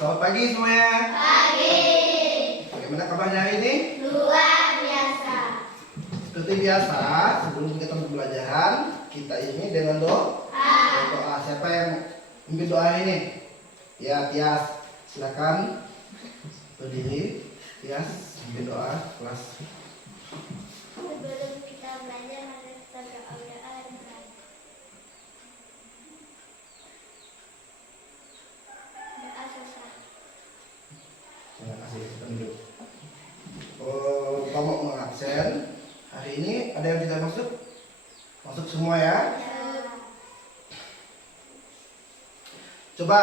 Selamat pagi semuanya. Pagi. Bagaimana kabarnya hari ini? Luar biasa. Seperti biasa, sebelum kita pembelajaran, kita ini dengan doa. Siapa yang memimpin doa ini? Ya, Tias. Silakan berdiri. Tias, memimpin doa kelas. Sebelum kita belajar, mari kita doa. Doa susah. Terima kasih. Penunjuk. Kamu mengabsen. Hari ini ada yang tidak masuk? Masuk semua ya? Coba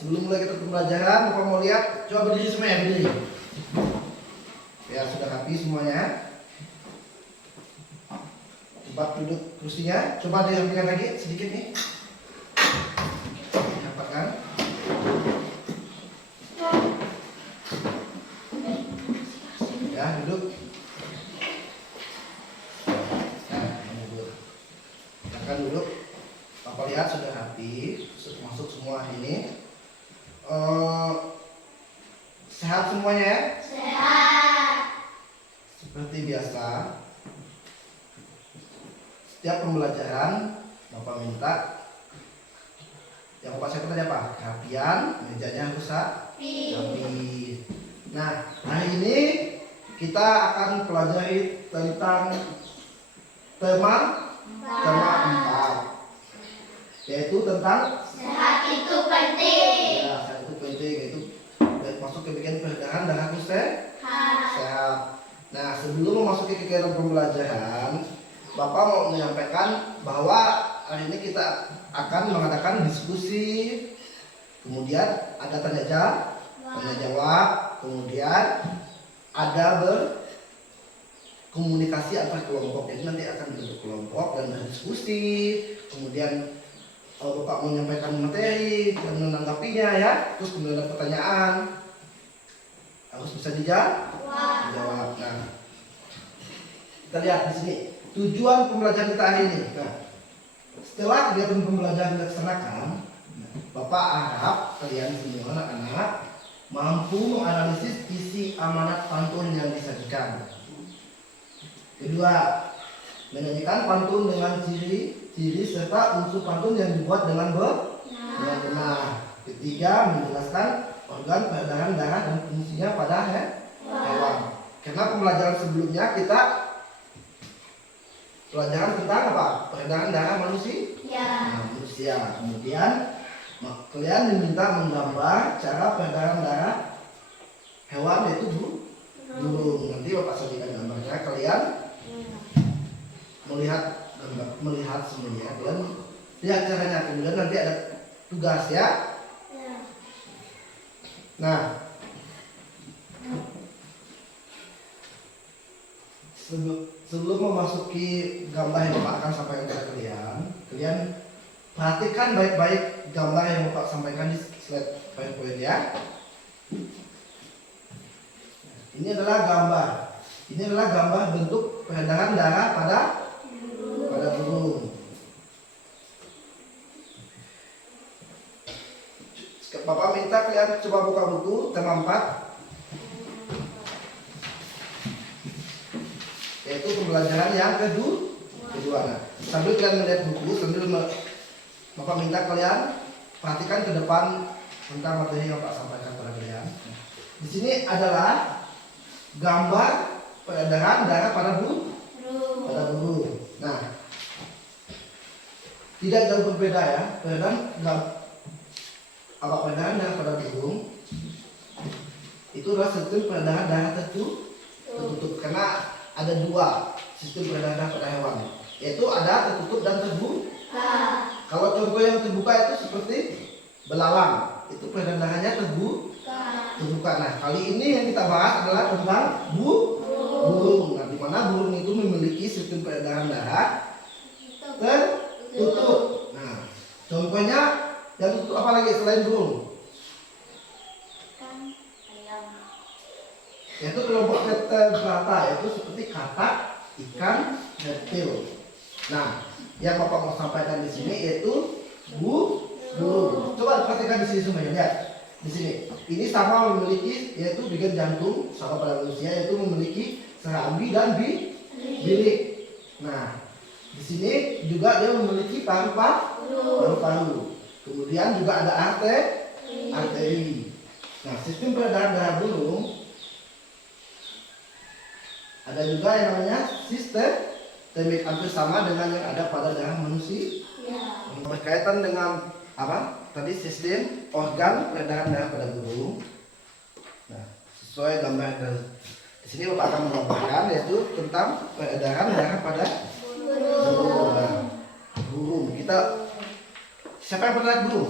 sebelum mulai kita pembelajaran, Bapak mau lihat, coba berdiri semua ya, berdiri. Ya, sudah rapi semuanya. Coba duduk kursinya, coba dirapikan lagi sedikit nih. Rapatkan. Ya, duduk. Nah, duduk. Silakan duduk. Bapak lihat sudah rapi, masuk semua ini. Sehat semuanya ya? Sehat. Seperti biasa, setiap pembelajaran Bapak minta yang Bapak siapa tadi apa? Kerapian, mejanya harus rapi. Nah, hari ini kita akan pelajari tentang tema 4, yaitu tentang Sehat itu penting. ya, sehat itu penting, yaitu masuk ke bagian peredaran darah sehat. Nah, sebelum memasuki kegiatan pembelajaran, Bapak mau menyampaikan bahwa hari ini kita akan mengadakan diskusi, kemudian ada tanya jawab, kemudian ada berkomunikasi antar kelompok. Jadi nanti akan bentuk kelompok dan berdiskusi, kemudian Bapak menyampaikan materi dan menanggapinya ya, terus kemudian ada pertanyaan harus bisa dijawab. Nah, kita lihat di sini tujuan pembelajaran kita hari ini. Nah, setelah kegiatan pembelajaran dilaksanakan, Bapak harap kalian semua anak-anak mampu menganalisis isi amanat pantun yang disajikan. Kedua, menyanyikan pantun dengan ciri serta unsur pantun yang dibuat dengan benar. Ketiga, menjelaskan organ peredaran darah dan fungsinya pada hewan. Karena pembelajaran sebelumnya kita pelajaran tentang apa? Peredaran darah manusia. Manusia. Kemudian kalian diminta menggambar cara peredaran darah hewan, yaitu burung. Nanti Bapak sajikan gambarnya, kalian melihat semuanya dan lihat caranya. Kemudian nanti ada tugas ya. Nah, sebelum memasuki gambar yang Bapak akan sampaikan kepada kalian perhatikan baik-baik gambar yang Bapak sampaikan di slide PowerPoint ya. Ini adalah gambar bentuk peredaran darah pada burung. Bapak minta kalian coba buka buku tema 4, yaitu pembelajaran yang kedua. Nah, sambil kalian melihat buku, Bapak minta kalian perhatikan ke depan tentang materi yang Bapak sampaikan kepada kalian. Di sini adalah gambar peredaran darah pada burung. Nah, tidak jauh berbeda ya. Peredaran darah pada burung itu adalah sistem peredaran darah tertutup, karena ada dua sistem peredaran darah pada hewan, yaitu ada tertutup dan terbuka. Kalau contoh yang terbuka itu seperti belalang, itu peredaran darahnya terbuka. Nah, kali ini yang kita bahas adalah tentang burung. Nah, di mana burung itu memiliki sistem peredaran darah tertutup. Nah, contohnya yang tertutup apa lagi selain burung? Yaitu kelompok vertebrata, yaitu seperti katak, ikan, reptil. Nah, yang Bapak mau sampaikan di sini yaitu burung. Coba perhatikan di sini semuanya, lihat. Di sini, ini sama memiliki yaitu bagian jantung sama pada manusia yaitu memiliki serambi dan bilik. Nah, di sini juga dia memiliki paru-paru. Kemudian juga ada arteri. Nah, sistem peredaran darah burung ada juga yang namanya sistemik, hampir sama dengan yang ada pada darah manusia. Berkaitan dengan apa? Tadi sistem organ peredaran darah pada burung. Nah, sesuai gambar di sini Bapak akan menggambarkan yaitu tentang peredaran darah pada burung. Nah, burung kita siapa yang pernah lihat burung?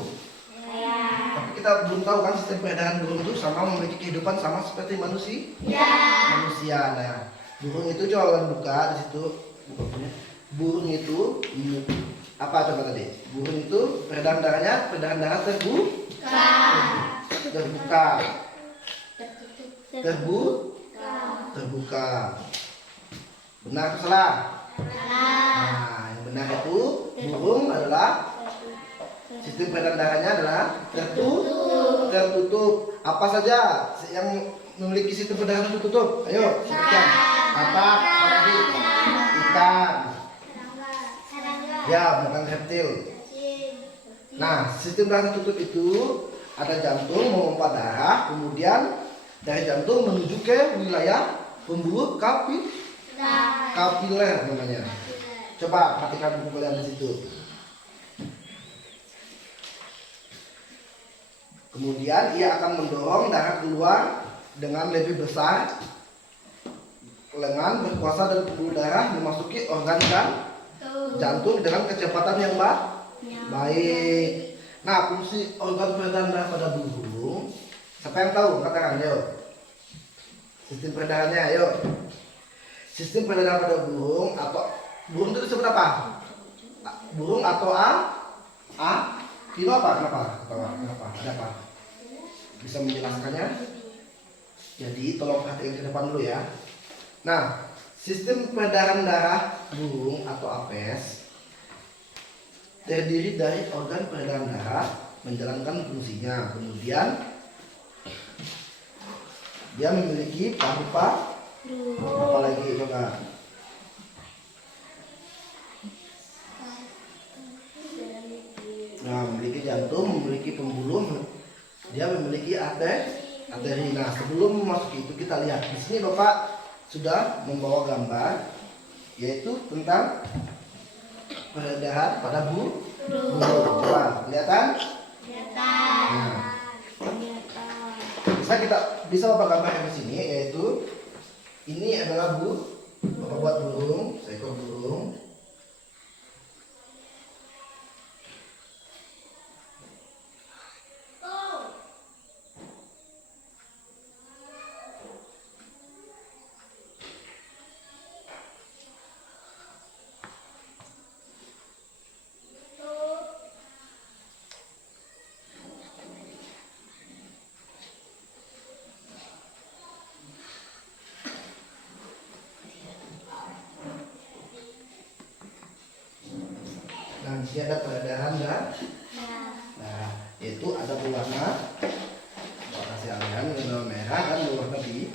Tapi kita belum tahu kan sistem peredaran burung itu sama memiliki kehidupan sama seperti manusia. Nah, burung itu coba buka di situ. Burung itu apa coba tadi? Burung itu peredaran darah terbuka. Benar atau salah? Nah, yang benar itu burung adalah sistem peredaran darahnya adalah tertutup. Apa saja yang memiliki sistem peredaran tertutup? Ayo, sebutkan. Katak, apalagi? Ikan. Ya, bukan reptil. Nah, sistem darah tertutup itu ada jantung memompa darah, kemudian dari jantung menuju ke wilayah pembuluh kapiler namanya. Coba perhatikan buku kalian di situ. Kemudian ia akan mendorong darah keluar dengan lebih besar. Lengan berkuasa dari pembuluh darah memasuki organ jantung dengan kecepatan yang baik. Nah, fungsi organ peredaran darah pada burung, siapa yang tahu? Katakan, yuk. Sistem peredarannya, yuk. Sistem peredaran pada burung itu disebut apa? Burung atau Kilo apa? Kenapa? Ada apa? Bisa menjelaskannya? Jadi tolong perhatikan ke depan dulu ya. Nah, sistem peredaran darah burung atau apes terdiri dari organ peredaran darah menjalankan fungsinya. Kemudian dia memiliki paru-paru. Apa lagi coba? Nah, memiliki jantung, memiliki pembuluh, dia memiliki arteri. Nah, sebelum masuk itu kita lihat di sini Bapak sudah membawa gambar yaitu tentang peredaran pada burung. Coba kelihatan? Nah, bisa Bapak gambarkan di sini yaitu ini adalah Bapak buat burung, seekor burung. Nah, di sini ada peredaran nah, itu ada berwarna siangan, warna merah dan berwarna biru.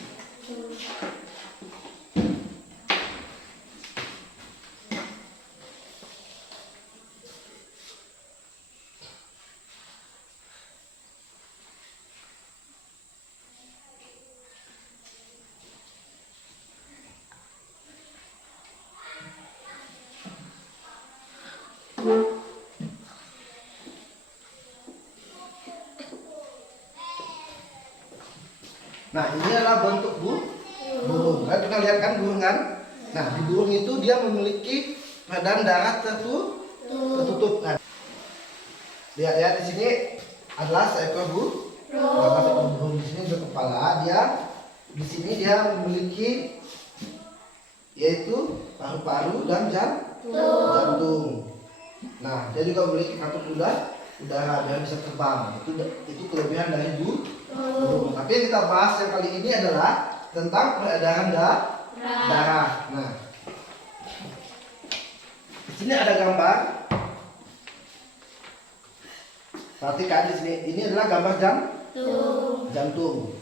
Nah, ini adalah bentuk burung. Kalian pernah lihat kan burung kan? Nah, di burung itu dia memiliki peredaran darah tertutup. Nah, lihat ya di sini adalah seekor burung. Seekor burung di sini berkepala. Di sini dia memiliki yaitu paru-paru dan jantung. Nah, dia juga memiliki kantung udara biar bisa terbang. Itu kelebihan dari burung. Tapi yang kita bahas yang kali ini adalah tentang peredaran darah. Nah, di sini ada gambar. Perhatikan di sini. Ini adalah gambar Jantung.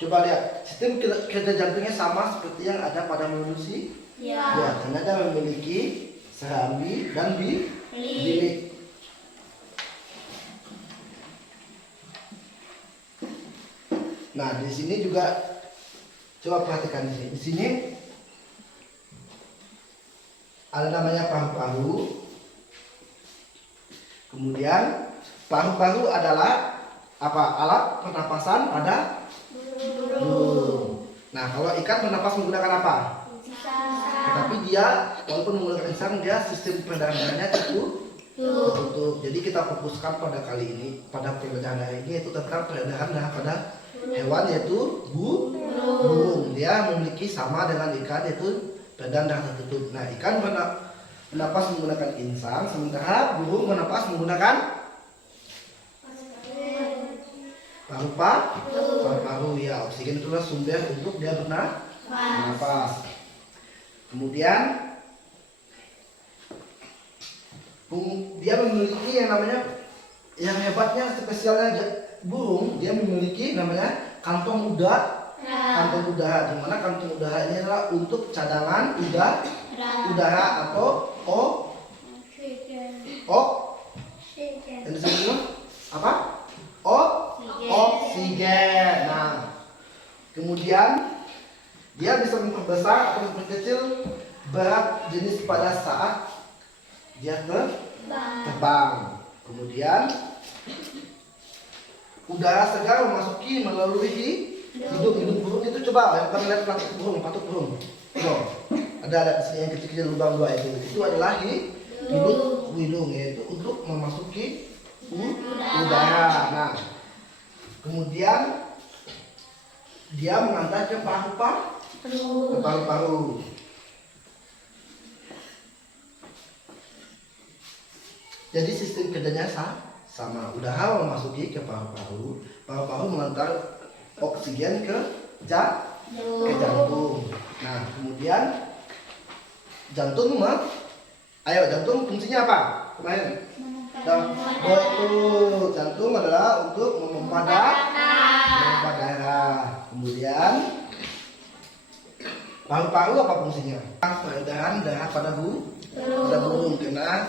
Coba lihat, sistem kerja jantungnya sama seperti yang ada pada manusia. Ya, karena dia memiliki serambi dan bilik. Nah, di sini juga coba perhatikan di sini. Di sini ada namanya paru-paru. Kemudian paru-paru adalah apa? Alat pernapasan pada burung. Nah, kalau ikan bernapas menggunakan apa? Tetapi dia walaupun menggunakan insang, dia sistem perdagangannya tertutup. Jadi kita fokuskan pada kali ini, pada pembelajaran hari ini, yaitu tentang peredaran darah pada hewan, yaitu burung. Dia memiliki sama dengan ikan, yaitu peredaran darah tertutup. Nah, ikan bernapas menggunakan insang, sementara burung bernapas menggunakan paru-paru. Ya, oksigen itulah sumber untuk dia bernapas. Kemudian dia memiliki yang namanya, yang hebatnya spesialnya burung, dia memiliki namanya kantong udara. Kantong udara, di mana kantong udara ini adalah untuk cadangan udara atau yang disebut apa? Oksigen. Nah, kemudian dia bisa memperbesar atau memperkecil berat jenis pada saat dia terbang. Kemudian udara segar memasuki melalui hidung burung itu. Coba yang kalian lihat patuk burung. Tuh, ada di sini yang kecil-kecil lubang 2 itu adalah hidung, yaitu untuk memasuki udara. Nah, kemudian dia mengantar ke paru-paru. Jadi sistem kerjanya sama. Udara memasuki ke paru-paru, paru-paru mengantar oksigen ke jantung. Nah, kemudian jantung fungsinya apa? Kemarin. Betul, jantung adalah untuk memompa darah. Kemudian paru-paru apa fungsinya? Peredaran darah pada burung. Karena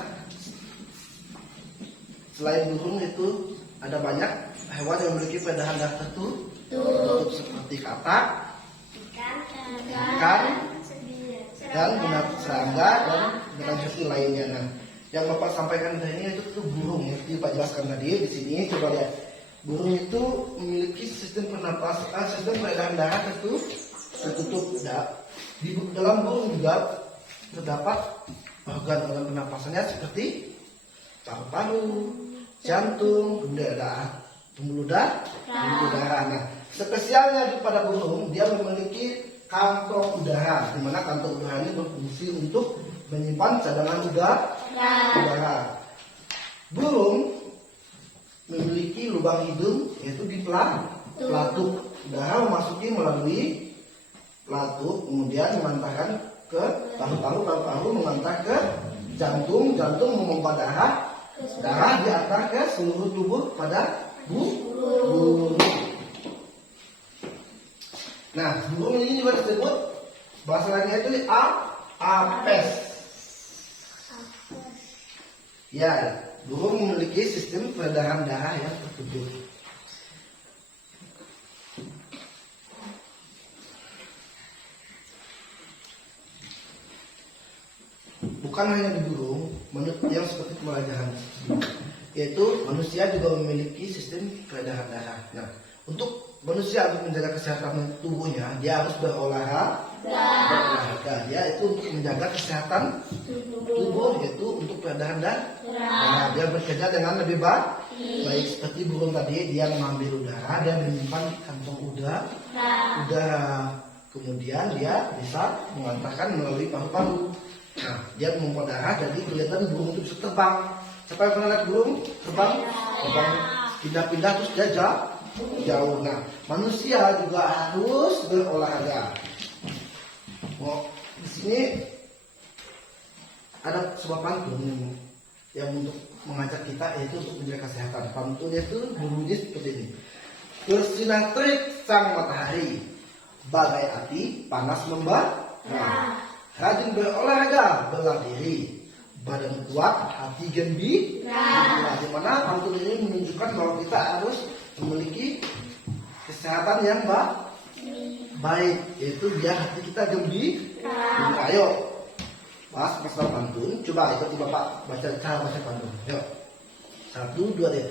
selain burung itu ada banyak hewan yang memiliki peredaran darah tertutup seperti katak, ikan, dan binatang serangga dan binatang kecil lainnya. Nah, yang Bapak sampaikan tadi itu burung, yang Bapak jelaskan tadi di sini. Coba lihat, burung itu memiliki sistem peredaran darah tertutup. Di dalam burung juga terdapat organ-organ pernapasannya seperti paru-paru, jantung, kemudian ada pembuluh darah. Nah, spesialnya pada burung, dia memiliki kantong udara, di mana kantong udara ini berfungsi untuk menyimpan cadangan udara. Burung memiliki lubang hidung, yaitu di pelatuk. Udara memasuki melalui pelatuk, kemudian mengantarkan ke paru-paru mengantar ke jantung memompa darah diantar ke seluruh tubuh pada burung. Nah, burung ini juga disebut bahasa lainnya itu apes. Ya, burung memiliki sistem peredaran darah yang tertutup. Bukan hanya di burung, yang seperti pembelajaran yaitu manusia juga memiliki sistem peredaran darah. Nah, untuk manusia untuk menjaga kesehatan tubuhnya, dia harus berolahraga. Dia itu untuk menjaga kesehatan tubuh, yaitu untuk peredaran darah. Nah, dia bekerja dengan lebih baik. Seperti burung tadi, dia mengambil udara, dia menyimpan di kantong udara. Kemudian dia bisa mengantarkan melalui paru-paru. Nah, dia memompa darah, jadi kelihatan burung itu bisa terbang. Siapa yang pernah lihat burung terbang? Pindah-pindah terus dia jauh. Nah, manusia juga harus berolahraga. Di sini ada sebuah pantun yang untuk mengajak kita, yaitu untuk menjaga kesehatan. Pantunnya itu berbunyi seperti ini. Bersinar terik sang matahari, bagai api panas membara. Rajin berolahraga, bela diri, badan kuat, hati gembira. Nah, dimana pantun ini menunjukkan bahwa kita harus memiliki kesehatan yang baik, yaitu biar hati kita gembira. Ayo, bahas masalah pantun. Coba ikuti Bapak baca cara baca pantun. Yuk, 1, 2, 3.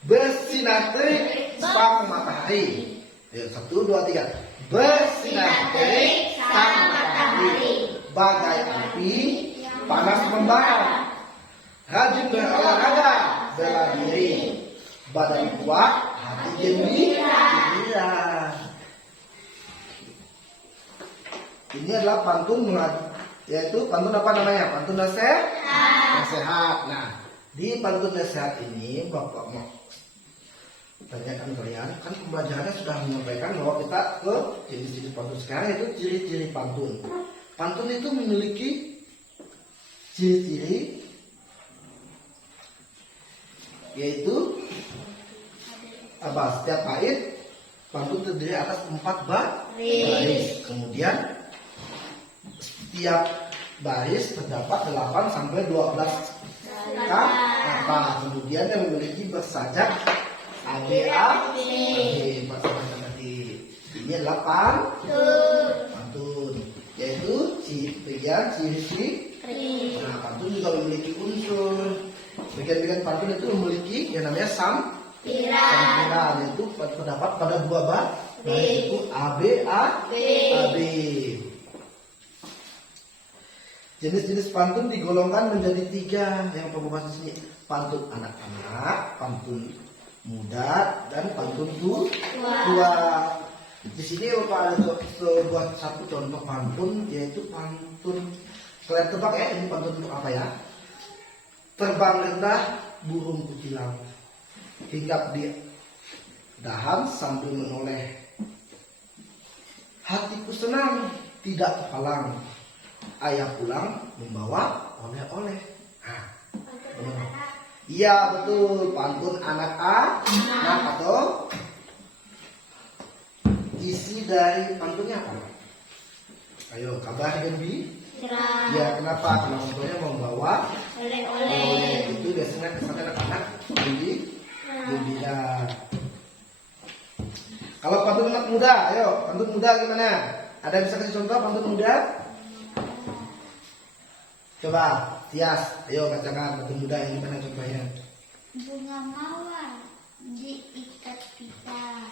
Bersinar terik sang matahari. Yuk, 1, 2, 3. Bersinar terik sang matahari, bagai api panas membara. Rajin berolahraga, bela diri, badan kuat, hati gembira. Ini adalah pantun yaitu pantun apa namanya? Pantun nasihat. Nah, di pantun nasihat ini Bapak mau tanyakan kalian, kan pembelajarannya sudah menyampaikan bahwa kita ke jenis-jenis pantun. Sekarang itu ciri-ciri pantun. Pantun itu memiliki ciri-ciri, yaitu apa? Setiap bait pantun terdiri atas 4 baris. Kemudian setiap baris terdapat 8 sampai 12 kata. Kemudian yang memiliki bersajak A B A B. Ini adalah pantun, yaitu ciri-ciri. Nah, pantun juga memiliki unsur. Bagian-bagian pantun itu memiliki yang namanya sampiran, yaitu terdapat pada 2 baris, yaitu A B. Jenis-jenis pantun digolongkan menjadi 3 yang pembahasan di sini: pantun anak-anak, pantun muda, dan pantun tua. Di sini Bapak ada satu contoh pantun, yaitu pantun, kalian tebak ya, ini pantun apa ya? Terbang rendah burung kutilang, hinggap di dahan sambil menoleh. Hatiku senang tidak kepalang, ayah pulang membawa oleh-oleh. Iya betul, pantun anak-anak. Atau isi dari pantunnya apa? Ayo, kabar gembira. Ya, kenapa? Karena contohnya membawa oleh-oleh. Itu biasanya kesan anak-anak gembira. Kalau pantun anak muda, ayo, pantun muda gimana? Ada yang bisa kasih contoh pantun muda? Coba, Tias, ayo bacakan pantun muda yang gimana contohnya? Bunga mawar diikat pita,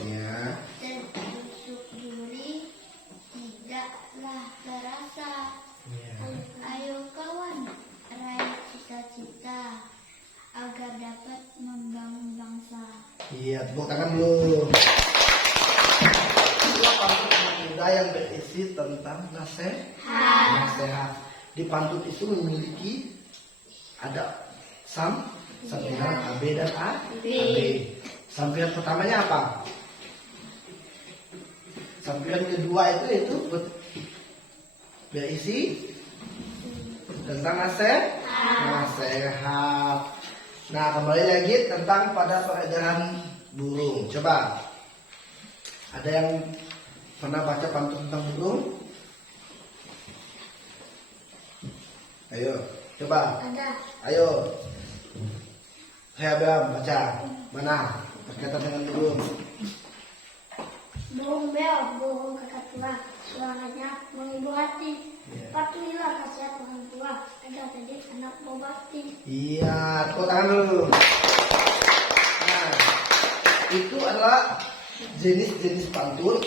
Ya. tertusuk duri, tidaklah terasa. Ya. Ayo kawan, raih cita-cita agar dapat membangun bangsa. Iya, tepuk tangan dulu. Itulah pantun anak muda yang berisi tentang nasihat. Di pantun itu memiliki ada sampiran A B dan A B. Sampiran pertamanya apa? Sampiran kedua itu berisi tentang nasihat. Nah, kembali lagi tentang pada peredaran burung. Coba, ada yang pernah baca pantun tentang burung? Ayo, coba. Ada. Ayo. Saya Abraham baca. Mana? Berkaitan dengan burung. Burung beo, burung kakak tua, suaranya menghibur hati. Patuhilah khasiat orang tua, agar jadi anak berbakti. Iya, tepuk tangan dulu. Nah, itu adalah jenis-jenis pantun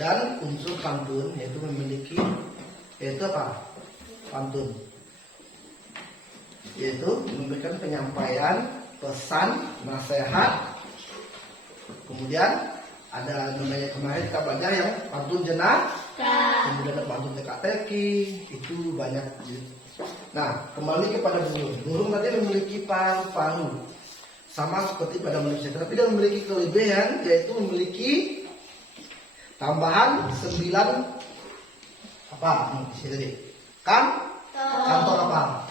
dan unsur pantun, yaitu memiliki, yaitu apa? Pantun, yaitu memberikan penyampaian pesan nasihat. Kemudian ada namanya kemarin kita belajar yang pantun jenaka, kemudian ada pantun teka-teki, itu banyak. Nah, kembali kepada burung. Burung tadi memiliki paru-paru sama seperti pada manusia, tapi dia memiliki kelebihan, yaitu memiliki tambahan 9 apa? Di sini tadi. Kantong apa?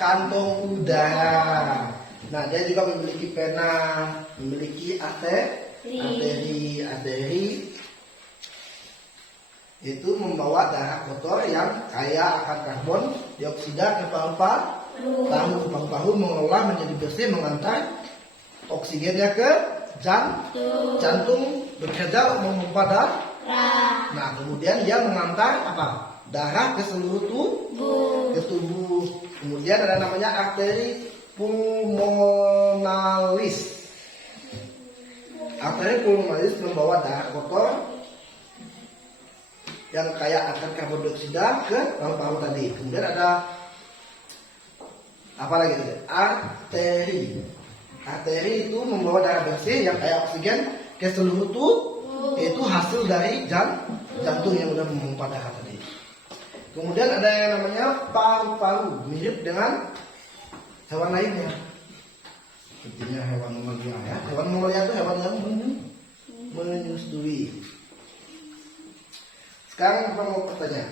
Kantong udara. Nah, dia juga memiliki pena, memiliki arteri. Itu membawa darah kotor yang kaya akan karbon dioksida ke paru-paru mengolah menjadi bersih, mengantar oksigennya ke jantung bekerja memompa darah. Nah, kemudian dia mengantar darah ke seluruh tubuh. Kemudian ada namanya arteri pulmonalis. Arteri pulmonalis membawa darah kotor yang kaya akan karbon dioksida ke paru-paru tadi. Kemudian ada apa lagi? Arteri. Arteri itu membawa darah bersih yang kaya oksigen ke seluruh tubuh. Itu hasil dari jantung yang udah memompa darah tadi. Kemudian ada yang namanya paru-paru, mirip dengan hewan lainnya. Sepertinya hewan mamalia ya. Hewan mamalia itu hewan yang menyusui. Sekarang kita mau bertanya.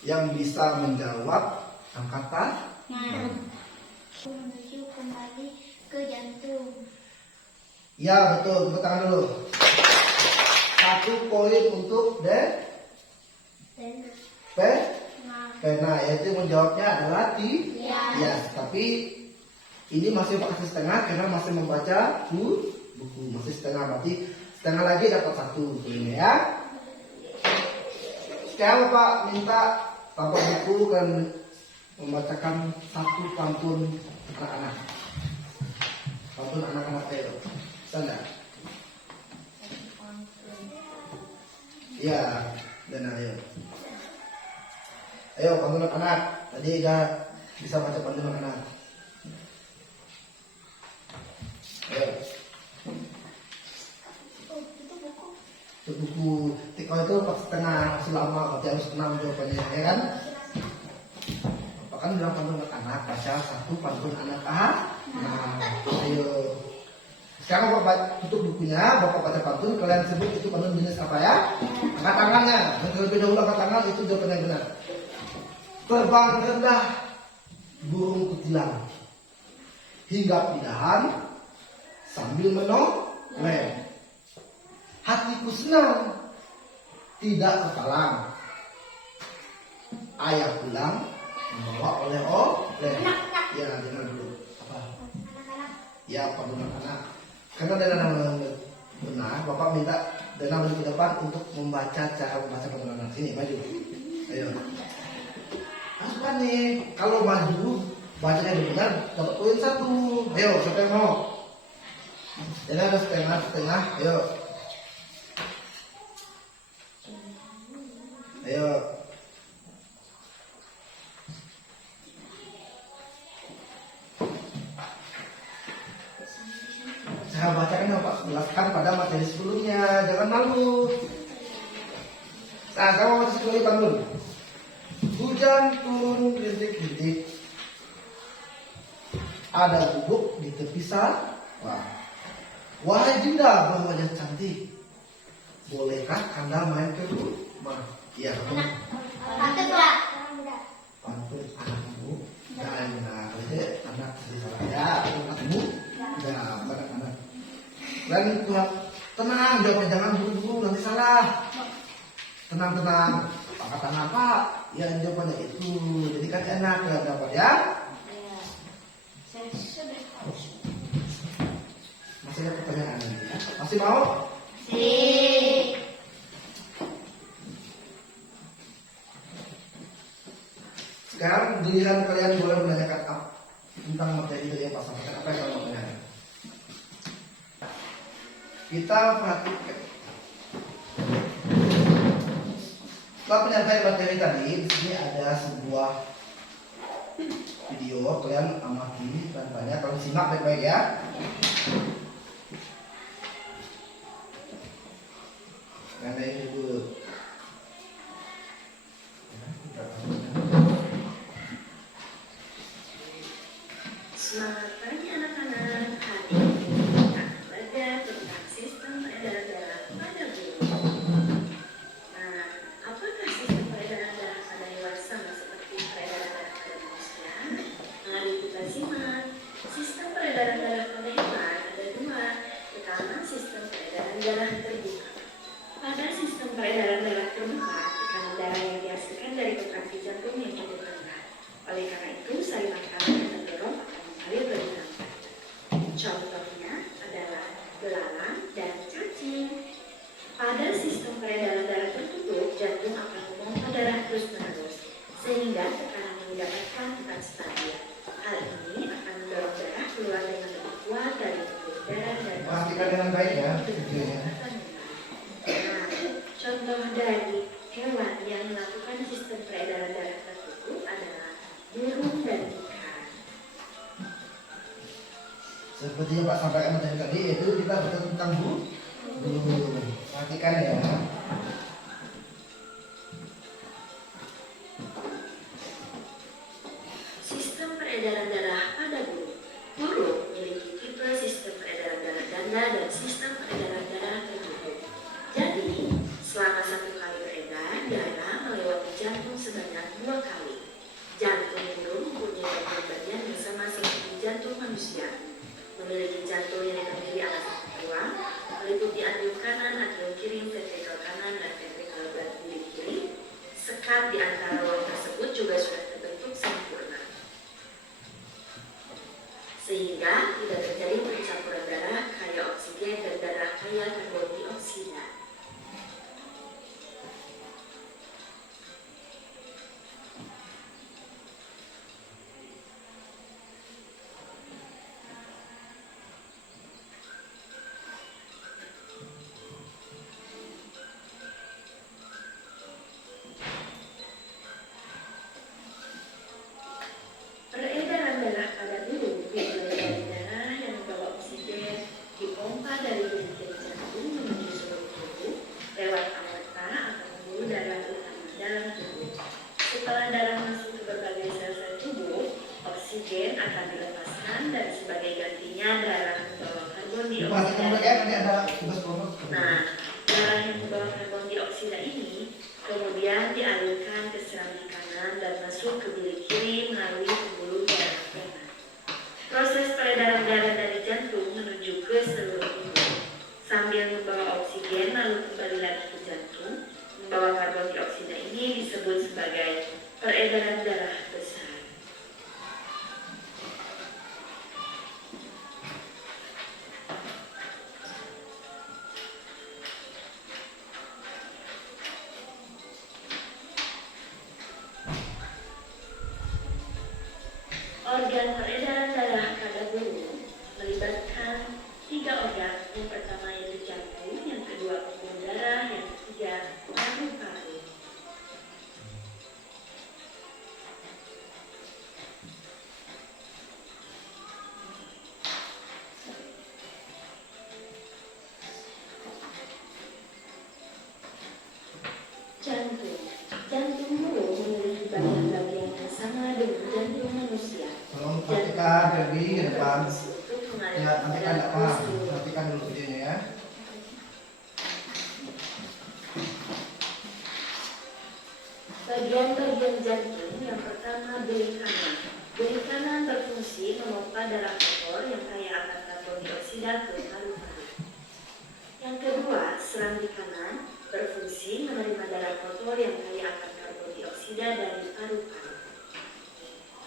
Yang bisa menjawab angkat tangan. Menuju kembali ke jantung. Ya betul, tepuk tangan dulu. 1 poin untuk pena, yaitu menjawabnya adalah ya. Tapi ini masih pakai setengah karena masih membaca buku, masih setengah, berarti setengah lagi dapat 1 poinnya ya. Sekarang Bapak minta Bapak buku dan membacakan 1 pantun anak-anak. Pantun anak-anak ayo. Bisa enggak? Ya, dan ayo. Ayo pantun anak-anak. Tadi udah bisa baca pantun anak-anak. Ayo. Itu buku. Kalau itu pas setengah selama berarti harus 6 jawabannya ya kan? Bapak kan bilang pantun anak-anak, baca 1 pantun anak-anak. Nah, ayo. Sekarang Bapak tutup bukunya, Bapak baca pantun, kalian sebut itu pantun jenis apa ya? Angkat tangannya, dan terlebih dahulu angkat tangan itu jawaban yang benar. Terbang rendah burung kutilang, hingga pindahan sambil menoleh. Hatiku senang, tidak kepalang. Ayah pulang membawa oleh-oleh. Ya, dengar dulu. Apa? Ya, pantun anak-anak. Karena Dana benar, Bapak minta Dana maju ke depan untuk membaca cara membaca pantun anak. Sini, maju. Ayo. Apa nih? Kalau maju, bacanya benar, dapat poin 1. Ayo, siapa yang mau? Dana ada setengah. Ayo. Ayo. Saya bacakan Bapak jelaskan pada materi sebelumnya, jangan malu. Nah, saya mau baca sekali pantun. Hujan turun rintik-rintik, ada gubuk di tepi sawah. Wahai junda berwajah cantik, bolehkah Anda main ke rumah? Ya, Pantun anakmu. Jangan benar aja anak di salah ya, anakmu. Ya, anak-anak. Dan tenang, jangan buru-buru nanti salah. Tenang. Angkat tangan Pak. Ya jawabannya itu. Jadi kan enak ya dapat ya. Masih ada pertanyaan lagi ya? Masih mau? Sekarang giliran kalian boleh menanyakan tentang materi itu ya Pak Sampaikan apa yang kamu tanyakan. Kita perhatikan. Setelah penyampaian materi tadi, di sini ada sebuah video, kalian amati dan tanya, kalian simak baik-baik ya. Karena ini dulu. Selamat pagi anak-anak. Hari ini kita akan belajar tentang sistem peredaran darah pada burung. Nah, apakah sistem peredaran darah pada hewan sama seperti peredaran darah pada manusia? peredaran darah terbuka, tekanan darah yang dihasilkan dari kontraksi jantung yang cukup rendah. Oleh karena itu, sari makanan yang terdorong akan mengalir lebih lambat. Contohnya adalah belalang dan cacing. Pada sistem peredaran darah tertutup, jantung akan memompa darah terus-menerus, sehingga tekanan yang didapatkan tetap stabil. Hal ini akan mendorong darah keluar dengan lebih kuat dari pembuluh darah dan Perhatikan dengan baik ya videonya. Nah, contoh dari hewan yang melakukan sistem peredaran darah tertutup adalah burung dan ikan. Seperti yang Pak sampaikan tadi, yaitu kita bicara tentang burung. Perhatikan ya. Sistem peredaran darah pada burung. Burung memiliki tipe sistem peredaran darah ganda dan sistem peredaran darah tertutup. Jadi, selama satu kali beredar, darah melewati jantung sebanyak 2 kali. Jantung burung mempunyai bagian yang sama seperti jantung manusia. Memiliki jantung yang terdiri atas 4 ruang, meliputi atrium kanan, atrium kiri, ventrikel kanan, dan ventrikel bilik kiri. Sekat di antara ruang tersebut juga sudah terbentuk sempurna, sehingga tidak terjadi pencampuran darah kaya oksigen dan darah kaya karbon dioksida. Peredaran darah pada burung dimulai dari darah yang membawa oksigen dipompa dari bilik kiri jantung menuju seluruh tubuh lewat aorta atau pembuluh darah utama dalam tubuh. Setelah darah masuk ke berbagai sel-sel tubuh, oksigen akan dilepaskan dan sebagai gantinya darah membawa karbon Perhatikan dioksida. baik ya, nanti ada tugas kelompok. Nah, darah yang membawa karbon dioksida ini kemudian dialirkan ke serambi kanan dan masuk ke bilik kiri melalui pembuluh darah vena. Proses peredaran darah dari jantung menuju ke seluruh tubuh sambil membawa oksigen lalu kembali lagi ke jantung. Membawa karbon dioksida ini disebut sebagai peredaran darah besar. Organ peredaran darah pada burung melibatkan 3 organ. Yang pertama yaitu jantung, yang kedua pembuluh darah, yang ketiga paru-paru. Jantung. Jantung burung memiliki bagian-bagian yang sama dengan jantung manusia. Tolong perhatikan Ferdi ke depan. Ya, nanti kan nggak paham. Perhatikan dulu videonya ya. Bagian-bagian jantung yang pertama beling kanan. Beling kanan berfungsi memompa darah kotor yang kaya akan karbon dioksida ke paru-paru. Yang kedua, serambi kanan berfungsi menerima darah kotor yang kaya akan karbon dioksida dari paru-paru.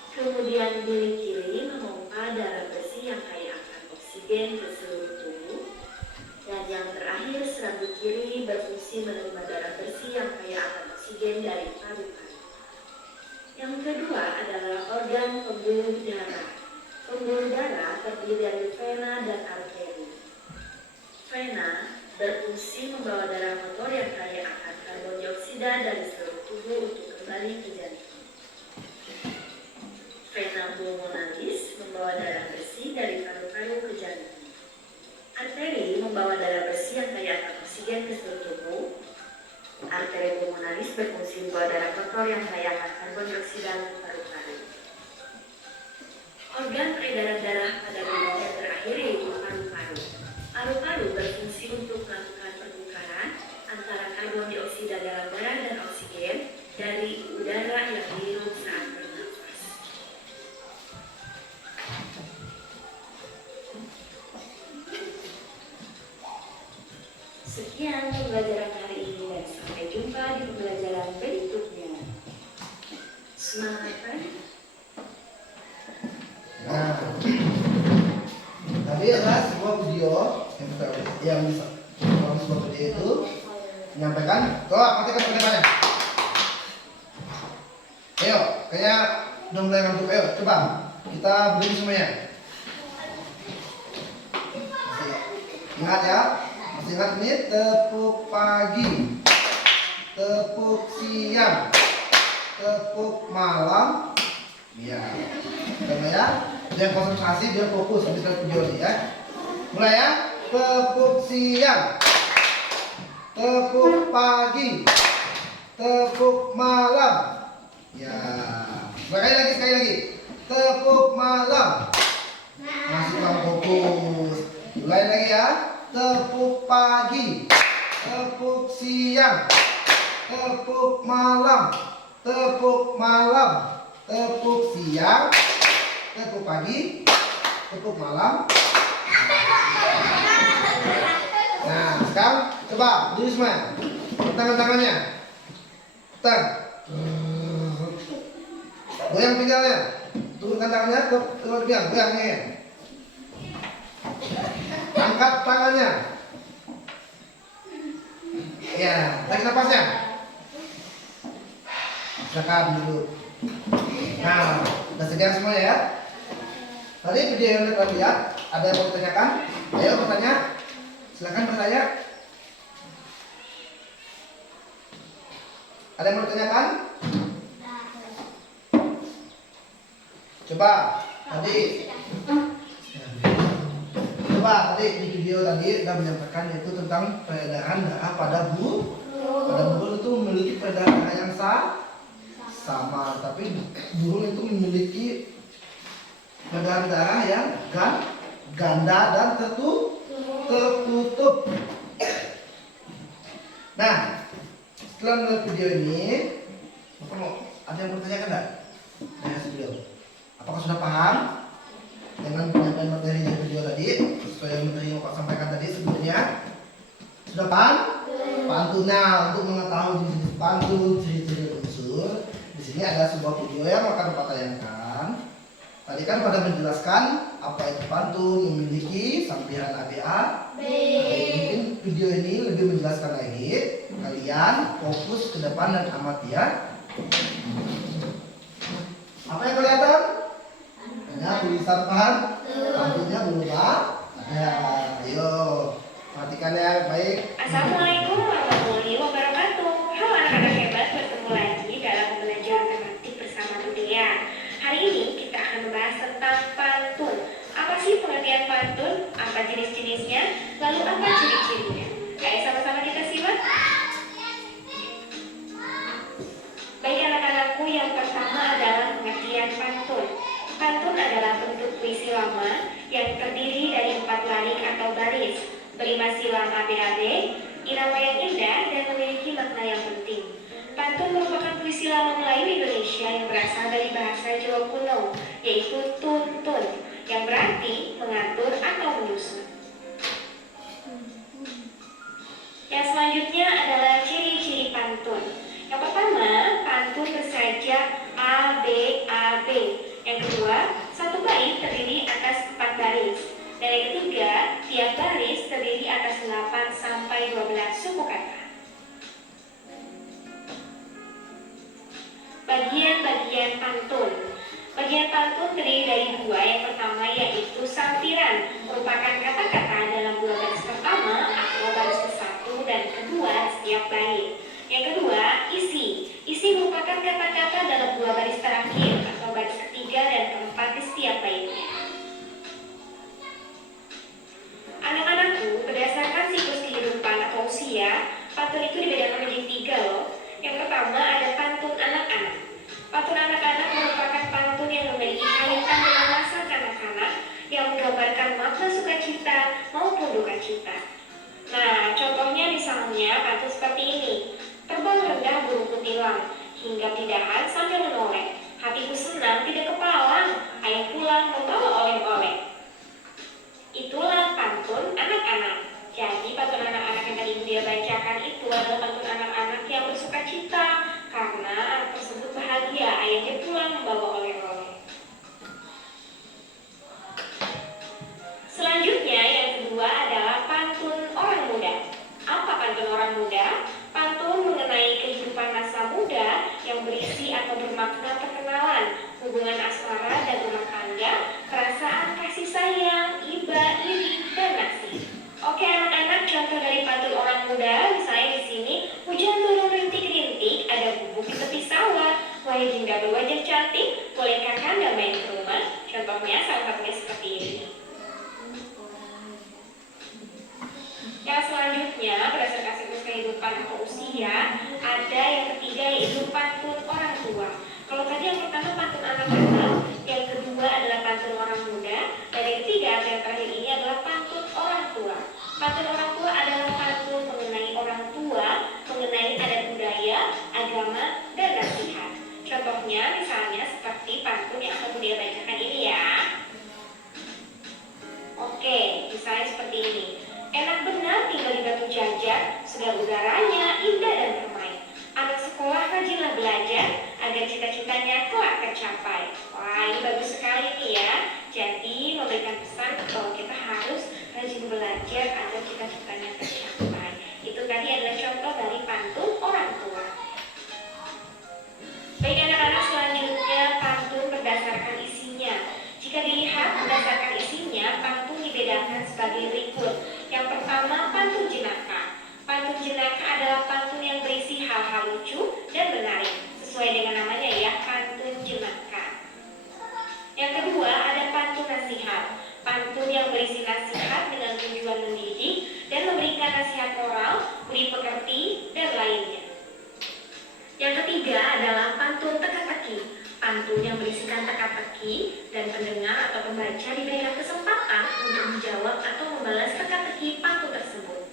Kemudian bilik kiri memompa darah bersih yang kaya akan oksigen ke seluruh tubuh. Dan yang terakhir, serambi kiri berfungsi menerima darah bersih yang kaya akan oksigen dari paru-paru. Yang kedua adalah organ pembuluh darah. Pembuluh darah terdiri dari vena dan arteri. Vena berfungsi membawa darah kotor yang kaya akan karbon dioksida dari seluruh tubuh untuk kembali ke jantung. Vena pulmonalis membawa darah bersih dari paru-paru ke jantung. Arteri membawa darah bersih yang kaya akan oksigen ke seluruh tubuh. Arteri pulmonalis berfungsi membawa darah kotor yang kaya akan karbon dioksida ke paru-paru. Organ peredaran darah pada burung yang terakhir yaitu paru-paru. Paru-paru berfungsi untuk melakukan pertukaran antara karbon dioksida dalam darah dan oksigen dari udara yang dihirup saat bernafas. Sekian pembelajaran hari ini dan Semangat Evan. Nah, tadi ada sebuah video yang bisa dalam sebuah video itu menyampaikan. Perhatikan pertanyaannya. Ayo, kayak udah mulai ngantuk. Ayo, coba kita berdiri semuanya. Ingat ya, masih ingat ini tepuk pagi, tepuk siang, tepuk malam. Ya, coba ya. Dia konsentrasi, dia fokus habis lihat video ini ya. Mulai ya. Tepuk siang, tepuk pagi, tepuk malam. Ya, sekali lagi. Tepuk malam. Masih kurang fokus. Mulai lagi ya. Tepuk pagi, tepuk siang, tepuk malam, tepuk malam, tepuk siang, tepuk pagi, tepuk malam. Nah, sekarang coba dulu semua. Tangan-tangannya. Tang. Goyang pinggangnya. Turunkan tangannya ke goyang nih. Angkat tangannya. Ya, tarik nafasnya. Silakan dulu. Nah, udah sedia semua ya. Tadi video yang kita lihat, ada yang mau ditanyakan? Ayo bertanya. Silakan bertanya. Ada yang mau ditanyakan? Coba tadi di video tadi sudah menyampaikan itu tentang peredaran darah pada burung. Pada burung itu memiliki peredaran darah yang sama, tapi burung itu memiliki peredaran darah yang ganda dan tertutup. Nah, setelah melihat video ini, ada yang bertanya kan enggak? Apakah sudah paham dengan penyampaian materi di video tadi? Sesuai yang materi yang Pak sampaikan tadi sebelumnya. Sudah paham? Pantunnya untuk mengetahui jenis pantun, ciri-ciri unsur. Di sini ada sebuah video yang akan Pak tayangkan. Tadi kan pada menjelaskan apa itu pantun, memiliki sampiran ABA. Mungkin video ini lebih menjelaskan lagi. Kalian fokus ke depan dan amati ya. Apa yang kelihatan? Hanya tulisan pantunnya berubah. Ayo perhatikan ya, baik. Assalamualaikum warahmatullahi wabarakatuh. Halo anak-anak hebat, bertemu lagi dalam belajar matematik bersama Budia. Hari ini kita akan membahas tentang pantun. Apa sih pengertian pantun? Apa jenis-jenisnya? Lalu apa ciri-cirinya? Ayo sama-sama kita simak. Baik anak-anakku, yang pertama adalah pengertian pantun. Pantun adalah bentuk puisi lama yang terdiri dari 4 larik atau baris, berlima silang ABAB, irama yang indah, dan memiliki makna yang penting. Pantun merupakan puisi lama Melayu Indonesia yang berasal dari bahasa Jawa kuno, yaitu tuntun, yang berarti mengatur atau menyusun. Yang selanjutnya adalah ciri-ciri pantun. Yang pertama, pantun bersajak A, B, A, B. Yang kedua, satu bait terdiri atas 4 baris. Dan yang ketiga, tiap baris terdiri atas 8 sampai 12 suku kata. Bagian-bagian pantun. Bagian pantun terdiri dari 2. Yang pertama yaitu sampiran, merupakan kata-kata dalam 2 baris pertama atau baris ke-1 dan kedua setiap bait. Yang kedua, isi. Isi merupakan kata-kata dalam 2 baris terakhir atau baris ketiga dan keempat di setiap baitnya. Anak-anakku, berdasarkan siklus kehidupan atau usia, pantun itu dibedakan menjadi 3 loh. Yang pertama ada pantun anak-anak. Pantun anak-anak merupakan pantun yang memiliki kaitan dengan masa kanak-kanak yang menggambarkan makna sukacita maupun duka cita. Nah, contohnya misalnya pantun seperti ini. Terbang rendah burung kutilang, hingga di dahan sambil menoleh. Hatiku Contohnya salah satunya seperti ini. Yang selanjutnya berdasarkan siklus kehidupan atau usia, ada yang ketiga yaitu pantun orang tua. Kalau tadi yang pertama pantun anak-anak, yang kedua adalah pantun orang muda, dan yang ketiga atau yang terakhir ini adalah pantun orang tua. Pantun orang tua adalah pantun mengenai orang tua, mengenai adat budaya, agama, dan nasihat. Contohnya misalnya seperti pantun yang akan Budia bacakan ini ya. Oke, misalnya seperti ini. Enak benar tinggal di batu jajar, segar udaranya indah dan permai. Anak sekolah rajinlah belajar, agar cita-citanya kelak tercapai. Wah, ini bagus sekali nih ya. Jadi memberikan pesan bahwa kita harus rajin belajar agar cita-citanya tercapai. Itu tadi adalah contoh dari pantun orang tua. Baik anak-anak, selanjutnya pantun berdasarkan isinya. Jika dilihat berdasarkan isinya, pantun dibedakan sebagai berikut. Yang pertama, pantun jenaka. Pantun jenaka adalah pantun yang berisi hal-hal lucu dan menarik, sesuai dengan namanya ya, pantun jenaka. Yang kedua, ada pantun nasihat. Pantun yang berisi nasihat dengan tujuan mendidik dan memberikan nasihat moral, budi pekerti, dan lainnya. Yang ketiga adalah pantun teka-teki. Pantun yang berisikan teka-teki dan pendengar atau pembaca diberikan kesempatan untuk menjawab atau membalas teka-teki pantun tersebut.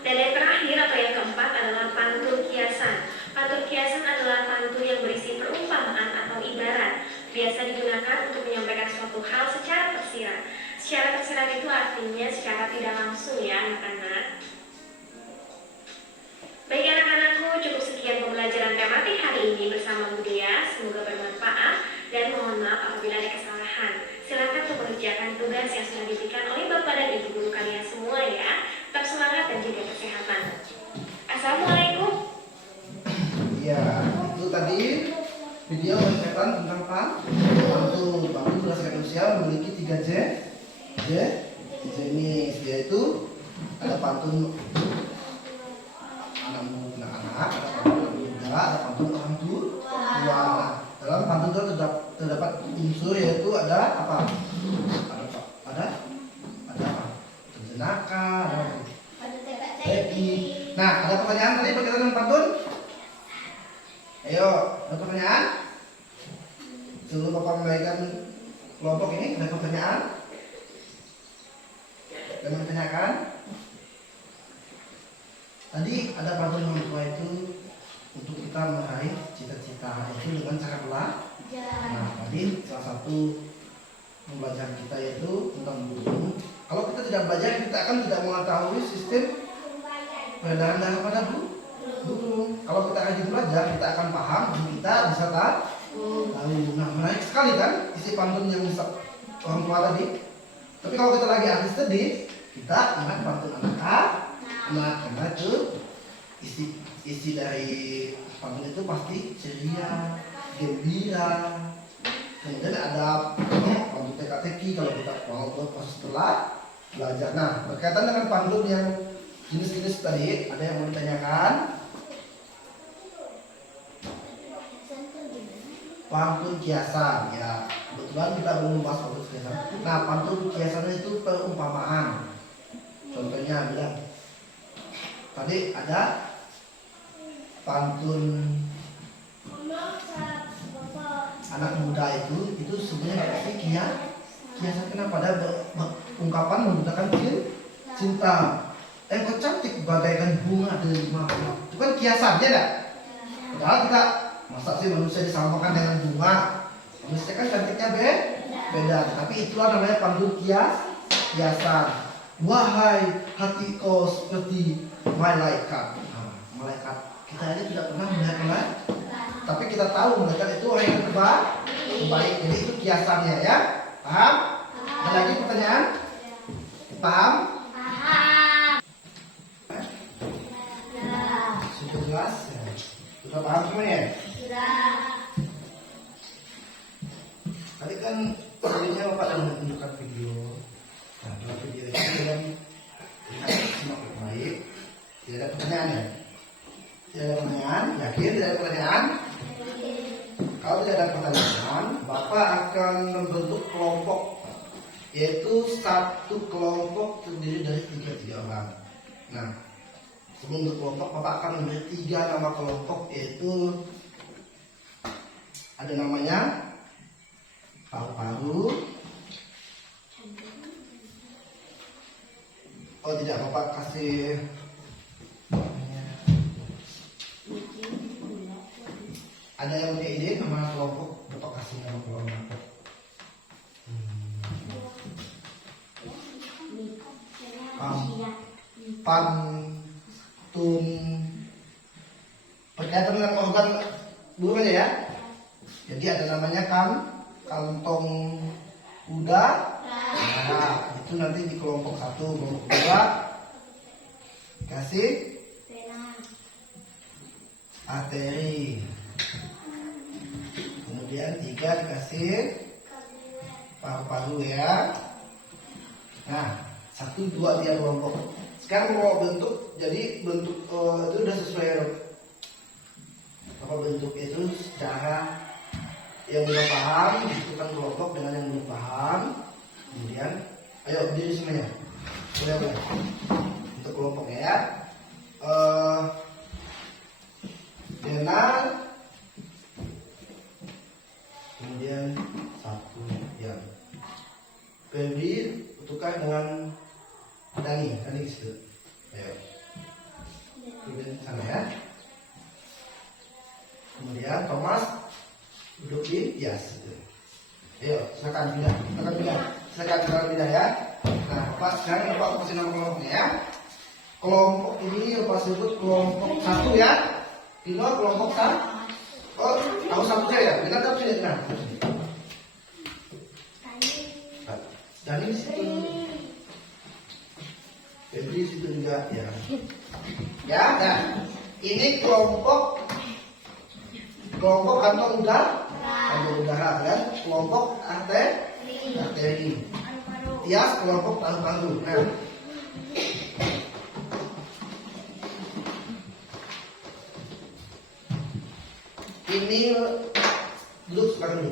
Dan yang terakhir atau yang keempat adalah pantun kiasan. Pantun kiasan adalah pantun yang berisi perumpamaan atau ibarat. Biasa digunakan untuk menyampaikan suatu hal secara tersirat. Secara tersirat itu artinya secara tidak langsung ya anak-anak. Baik anak-anakku, cukup sekian pembelajaran tematik hari ini bersama Budia. Semoga bermanfaat dan mohon maaf apabila ada kesalahan. Silakan untuk mengerjakan tugas yang sudah diberikan oleh Bapak dan Ibu guru kalian semua ya. Tetap semangat dan jaga kesehatan. Assalamualaikum. Ya, itu tadi video menceritakan tentang pantun. Pantun berdasarkan usia memiliki 3 jenis, yaitu ada pantun anak-anak, ada pantun muda, ada pantun orang tua. Nah, dalam pantun itu terdapat unsur yaitu ada apa? Ada apa? Jenaka, ada teki. Nah, ada pertanyaan tadi berkaitan dengan pantun? Ayo, ada pertanyaan? Sebelum Bapak memberikan kelompok ini, ada pertanyaan? Ada yang menanyakan? Tadi ada pantun orang tua itu untuk kita meraih cita-cita itu dengan cara belajar. Nah, tadi salah satu pembelajaran kita yaitu tentang burung. Kalau kita tidak belajar, kita akan tidak mengetahui sistem peredaran darah pada burung. Kalau kita rajin belajar, kita akan paham dan kita bisa tahu. Nah, menarik sekali kan isi pantun yang orang tua tadi. Tapi kalau kita lagi artis sedih, kita ingat pantun anak-anak. Karena itu isi dari pantun itu pasti ceria, gembira. Kemudian ada pantun teka-teki kalau kita mau setelah belajar. Nah, berkaitan dengan pantun yang jenis-jenis tadi, ada yang mau ditanyakan? Pantun kiasan, ya kebetulan kita belum membahas pantun kiasan. Nah, pantun kiasan itu perumpamaan. Contohnya bilang, tadi ada pantun anak muda itu sebenarnya apa sih kiasan kenapa ada ungkapan menggunakan cinta. Engkau cantik bagaikan bunga delima. Itu kan kiasannya enggak? Padahal kita masa sih manusia disamakan dengan bunga? Manusia kan cantiknya beda. Tapi itulah namanya pantun kiasan. Wahai hati kau seperti malaikat. Nah, malaikat kita aja tidak pernah melihat malaikat, tapi kita tahu malaikat itu orang yang terbaik. Jadi itu kiasannya ya. Paham? Ada lagi pertanyaan? Paham? Sudah jelas? Sudah paham semua ya? Sudah. Tadi kan tadinya Bapak sudah menunjukkan video. Nah, dalam video ini kita lihat simak baik. Tidak ada pertanyaan ya? Tidak ada pertanyaan? Yakin tidak ada pertanyaan? Kalau tidak ada pertanyaan, Bapak Bapak akan membentuk kelompok, yaitu satu kelompok terdiri dari tiga orang. Nah, sebelum bentuk kelompok, Bapak akan memberi 3 nama kelompok, yaitu ada namanya paru-paru. Oh tidak, Bapak kasih ada yang punya ide nama kelompok, Bapak kasih nama kelompok. Pantun berkaitan dengan organ burung ya. Jadi ada namanya kantong kuda. Nah, itu nanti di kelompok 1, kelompok 2 kasih arteri. Kemudian 3 dikasih paru-paru ya. Nah, 1, 2 dia kelompok. Sekarang mau bentuk, jadi bentuk itu udah sesuai apa bentuk itu secara yang belum paham, ditentukan kelompok dengan yang belum paham. Kemudian, ayo berdiri semuanya. Boleh. Untuk kelompoknya ya. Benar. Kemudian 1 yang Ferdi tukar dengan Dani di situ. Ayo. Kemudian sana ya. Kemudian Thomas duduk di situ. Ayo, silakan pindah. Silakan pindah ya. Nah, Bapak sekarang Bapak kasih nama kelompoknya ya. Kelompok ini Bapak sebut kelompok 1 ya. Ini kelompok 1. Oh, aku 1 saja ya. Benar atau tidak? Dan ini situ. Jadi situ juga ya. Ya, nah. Ini kelompok kantong udara kan? Kelompok arteri. Tias kelompok paru-paru. Nah. Ini duduk satu.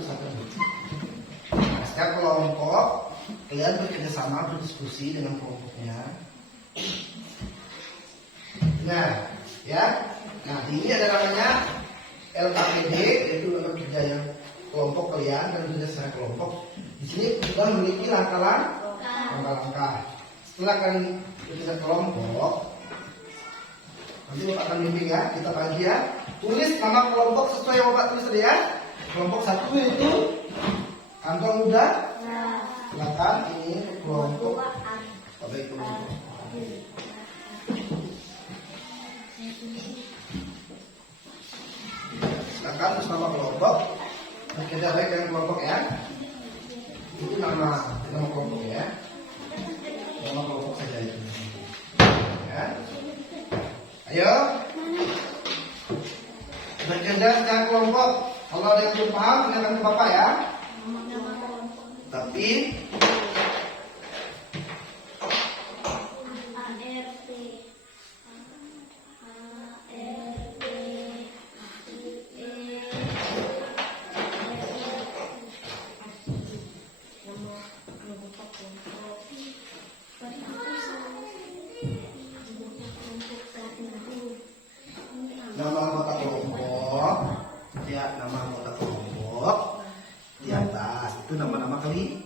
Nah, sekarang kelompok kalian bekerja sama berdiskusi dengan kelompoknya. Nah, ya. Nah, ini ada namanya LKPD, yaitu lembaga kerja yang kelompok kalian dan kerja secara kelompok. Di sini sudah memiliki langkah-langkah. Setelah kalian bekerja kelompok, nanti Bapak akan bimbing ya, kita bagi ya. Tulis nama kelompok sesuai yang Bapak tulis tadi ya. Kelompok 1 itu kantong muda. Silakan ini kelompok kelompok. Silakan tulis nama kelompok. Kita baik dengan kelompok ya. Itu nama kelompok ya. Nama kelompok saja itu. Ya. Ayo. Bekerja secara kelompok. Kalau ada yang belum paham, silakan ke Bapak ya. Tapi nama anggota kelompok, ya nama anggota kelompok di atas itu nama-nama kalian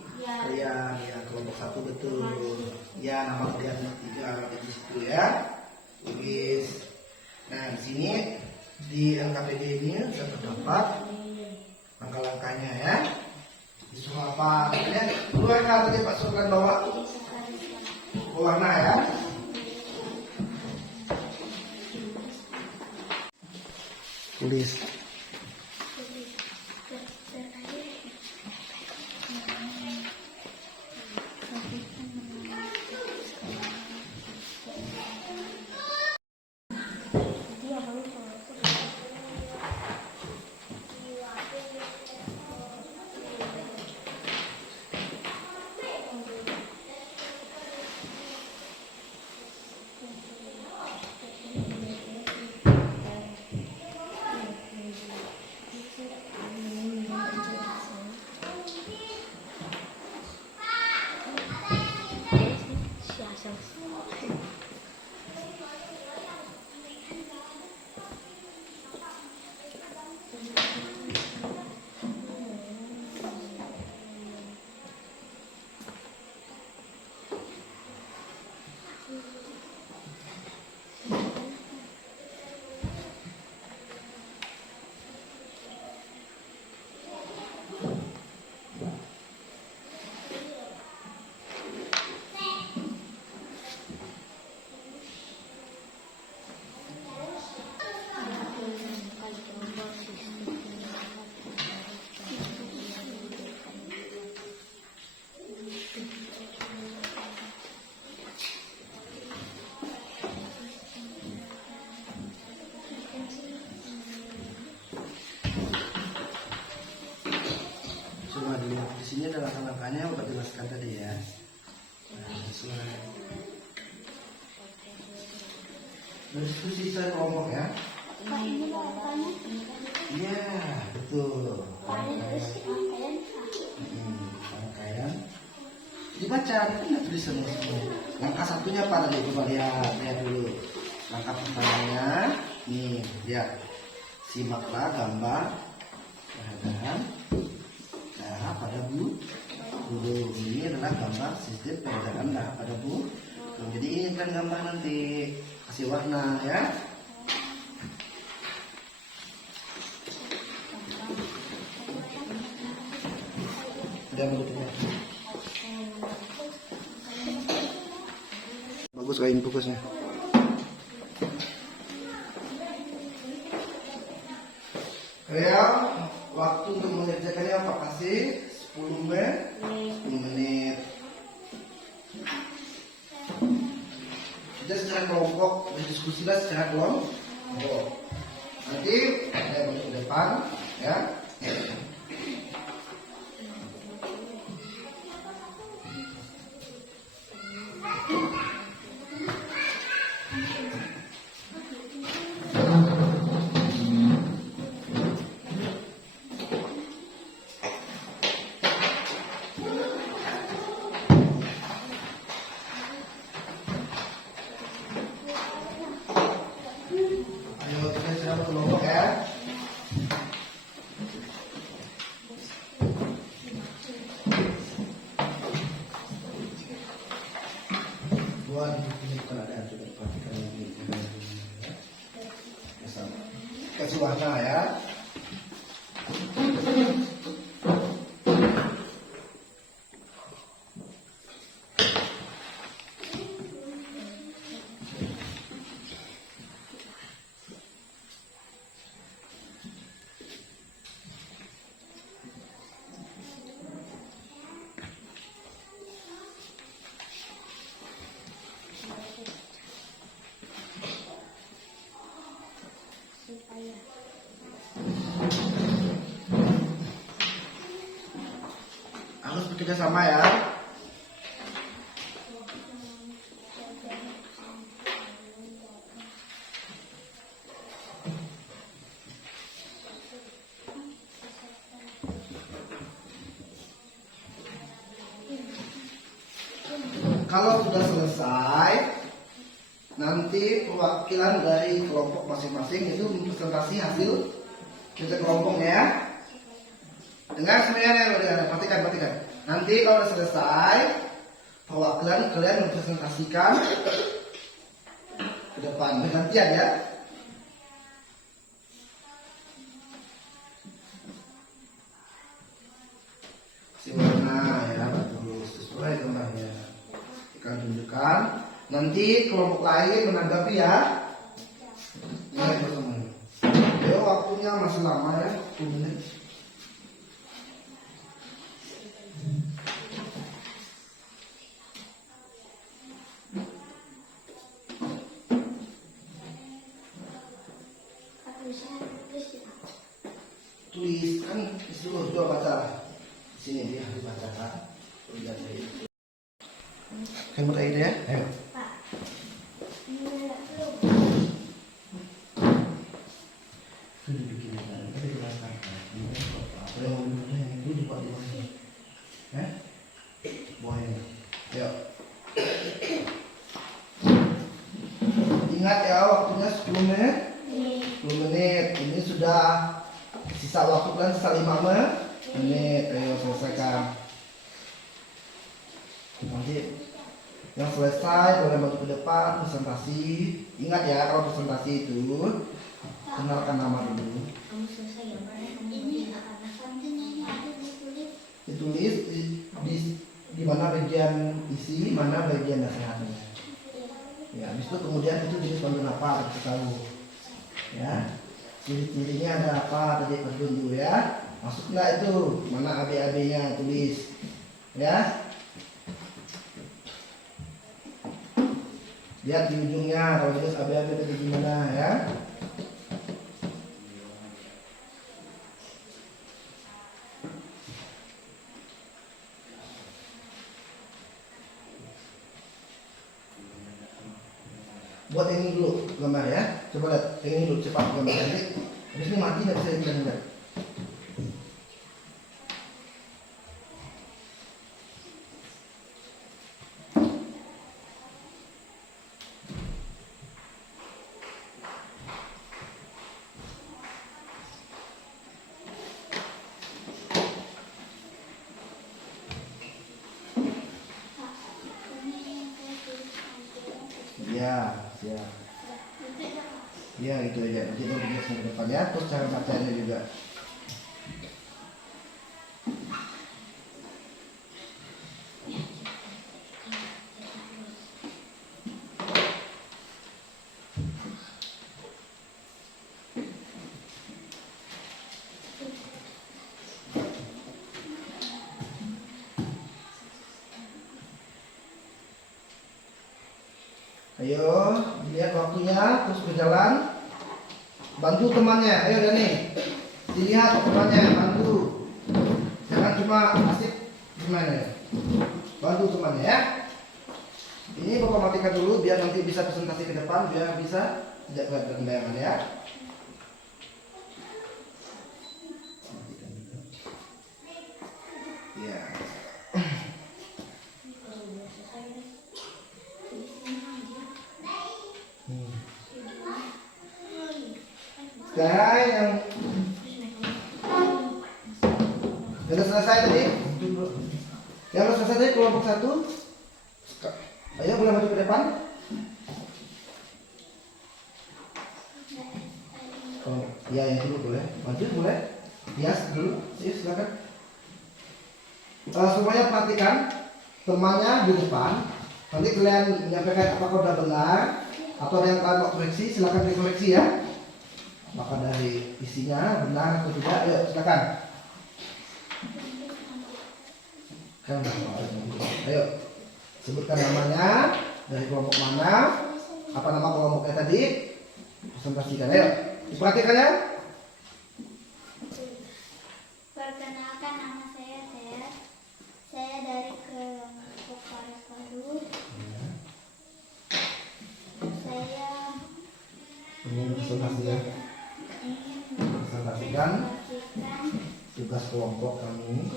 ya kelompok 1 betul ya, nama kalian 3 di situ ya, tulis. Nah di sini di LKPD ini sudah terdapat langkah-langkahnya ya. Disuruh apa? Ya, keluar tadi Pak Sultan bawa warna ya. Tulis. Coba dilihat di sini ada langkah-langkahnya, Bapak jelaskan tadi ya. Nah, sesuai. Diskusi saya kelompok ya. Kak, ini bapaknya. Iya, betul. Paling rangkaian. Rangkaian. Dibaca, ini kan tulis semua. Langkah satunya apa tadi? Coba lihat dulu. Langkah pertamanya, nih, lihat. Simaklah gambar keadaan. Nah, pada guru ini adalah gambar sistem peredaran darah pada guru. Jadi ini kan gambar nanti kasih warna ya. Ada bentuknya. Bagus kain fokusnya. Ya, waktu untuk mengerjakannya apa kasih 10 menit. Kita secara kelompok berdiskusilah secara kelompok. Nanti saya balik ke depan, ya. Ayo kita secara kelompok ya. Buat ini bukan ada juga perhatikan lagi. Kasih warna ya. Harus bekerja sama ya. Kalau sudah selesai, nanti perwakilan dari kelompok masing-masing itu presentasi hasil kerja kelompoknya ya. Dengar semuanya ya, perhatikan. Nanti kalau sudah selesai, perwakilan kalian mempresentasikan ke depan bergantian ya. Kasih warna ya, bagus sesuai gambarnya. Kita tunjukkan. Nanti kelompok lain menanggapi ya. Ini bersama. Yo, waktunya masih lama ya, 10 menit. Tulis kan disuruh juga baca. Di sini dia dibacakan. Tulisan saya. Kamu ada ide ya? Ayo. Sudah bikin tadi jelaskan. Apa yang mau yang itu dibuat di mana? Boleh. Yuk. Ingat ya, waktunya 10 menit. 10 menit. Ini sudah sisa waktu kan sisa 5 menit. Ayo selesaikan. Nanti yang selesai boleh maju ke depan presentasi. Ingat ya, kalau presentasi itu kenalkan nama dulu. Kamu selesai ya? Ini kontennya ada Ditulis di mana bagian isi, mana bagian nasihatnya. Ya, habis itu kemudian itu jenis bantuan apa kita tahu. Ya, ciri-cirinya ada apa tadi perlu dulu ya. Masuklah itu mana AB-AB-nya tulis. Ya. Lihat di ujungnya kalau tulis AB-AB tadi gimana ya. buat yang ini dulu gambar ya. Coba lihat yang ini dulu cepat gambar nanti. Habis ini mati nggak bisa dibilang. Ya, ya. Ya itu aja. Nanti mau dihias ke depan ya. Terus cara bacanya juga. Ayo, lihat waktunya, terus berjalan. Bantu temannya, ayo Dani. Dilihat temannya, bantu. Jangan cuma asik gimana ya. Bantu temannya ya. Ini Bapak matikan dulu biar nanti bisa presentasi ke depan, biar bisa tidak berat bayangan ya. Ya. Sekarang yang sudah selesai tadi, yang sudah selesai tadi kelompok 1. Ayo boleh maju ke depan. Oh, ya yang dulu boleh, maju boleh. Hias dulu, silakan. Semuanya perhatikan temannya di depan. Nanti kalian menyampaikan apakah sudah benar atau ada yang kalian mau koreksi, silakan dikoreksi ya. Maka dari isinya benar atau tidak, ayo silakan. Ayo sebutkan namanya, dari kelompok mana, apa nama kelompoknya tadi, presentasikan. Ayo diperhatikan ya. Perkenalkan nama saya dari kelompok Paru-Paru. Saya Ingin presentasikan tugas kelompok kami.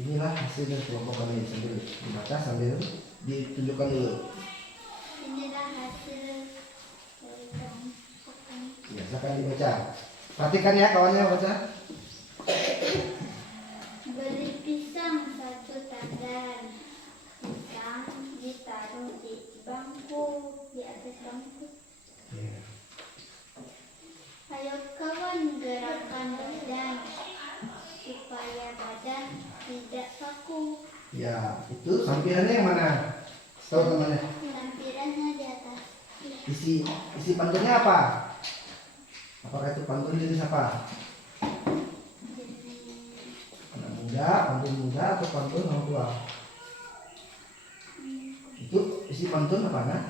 Inilah hasil dari kelompok kami, sambil dibaca sambil ditunjukkan dulu. Inilah hasil dari kelompok kami. Ya, silakan dibaca. Perhatikan ya kawannya baca. Beli pisang 1 tandan. Pisang ditaruh di bangku, di atas bangku. Ya. Ayo kawan gerakan badan supaya badan tidak kaku. Ya, itu sampirannya yang mana? Tahu temannya? Lampirannya di atas. Isi pantunnya apa? Apakah itu pantun jenis apa? Anak muda, pantun muda atau pantun orang tua? Itu isi pantun apa nak?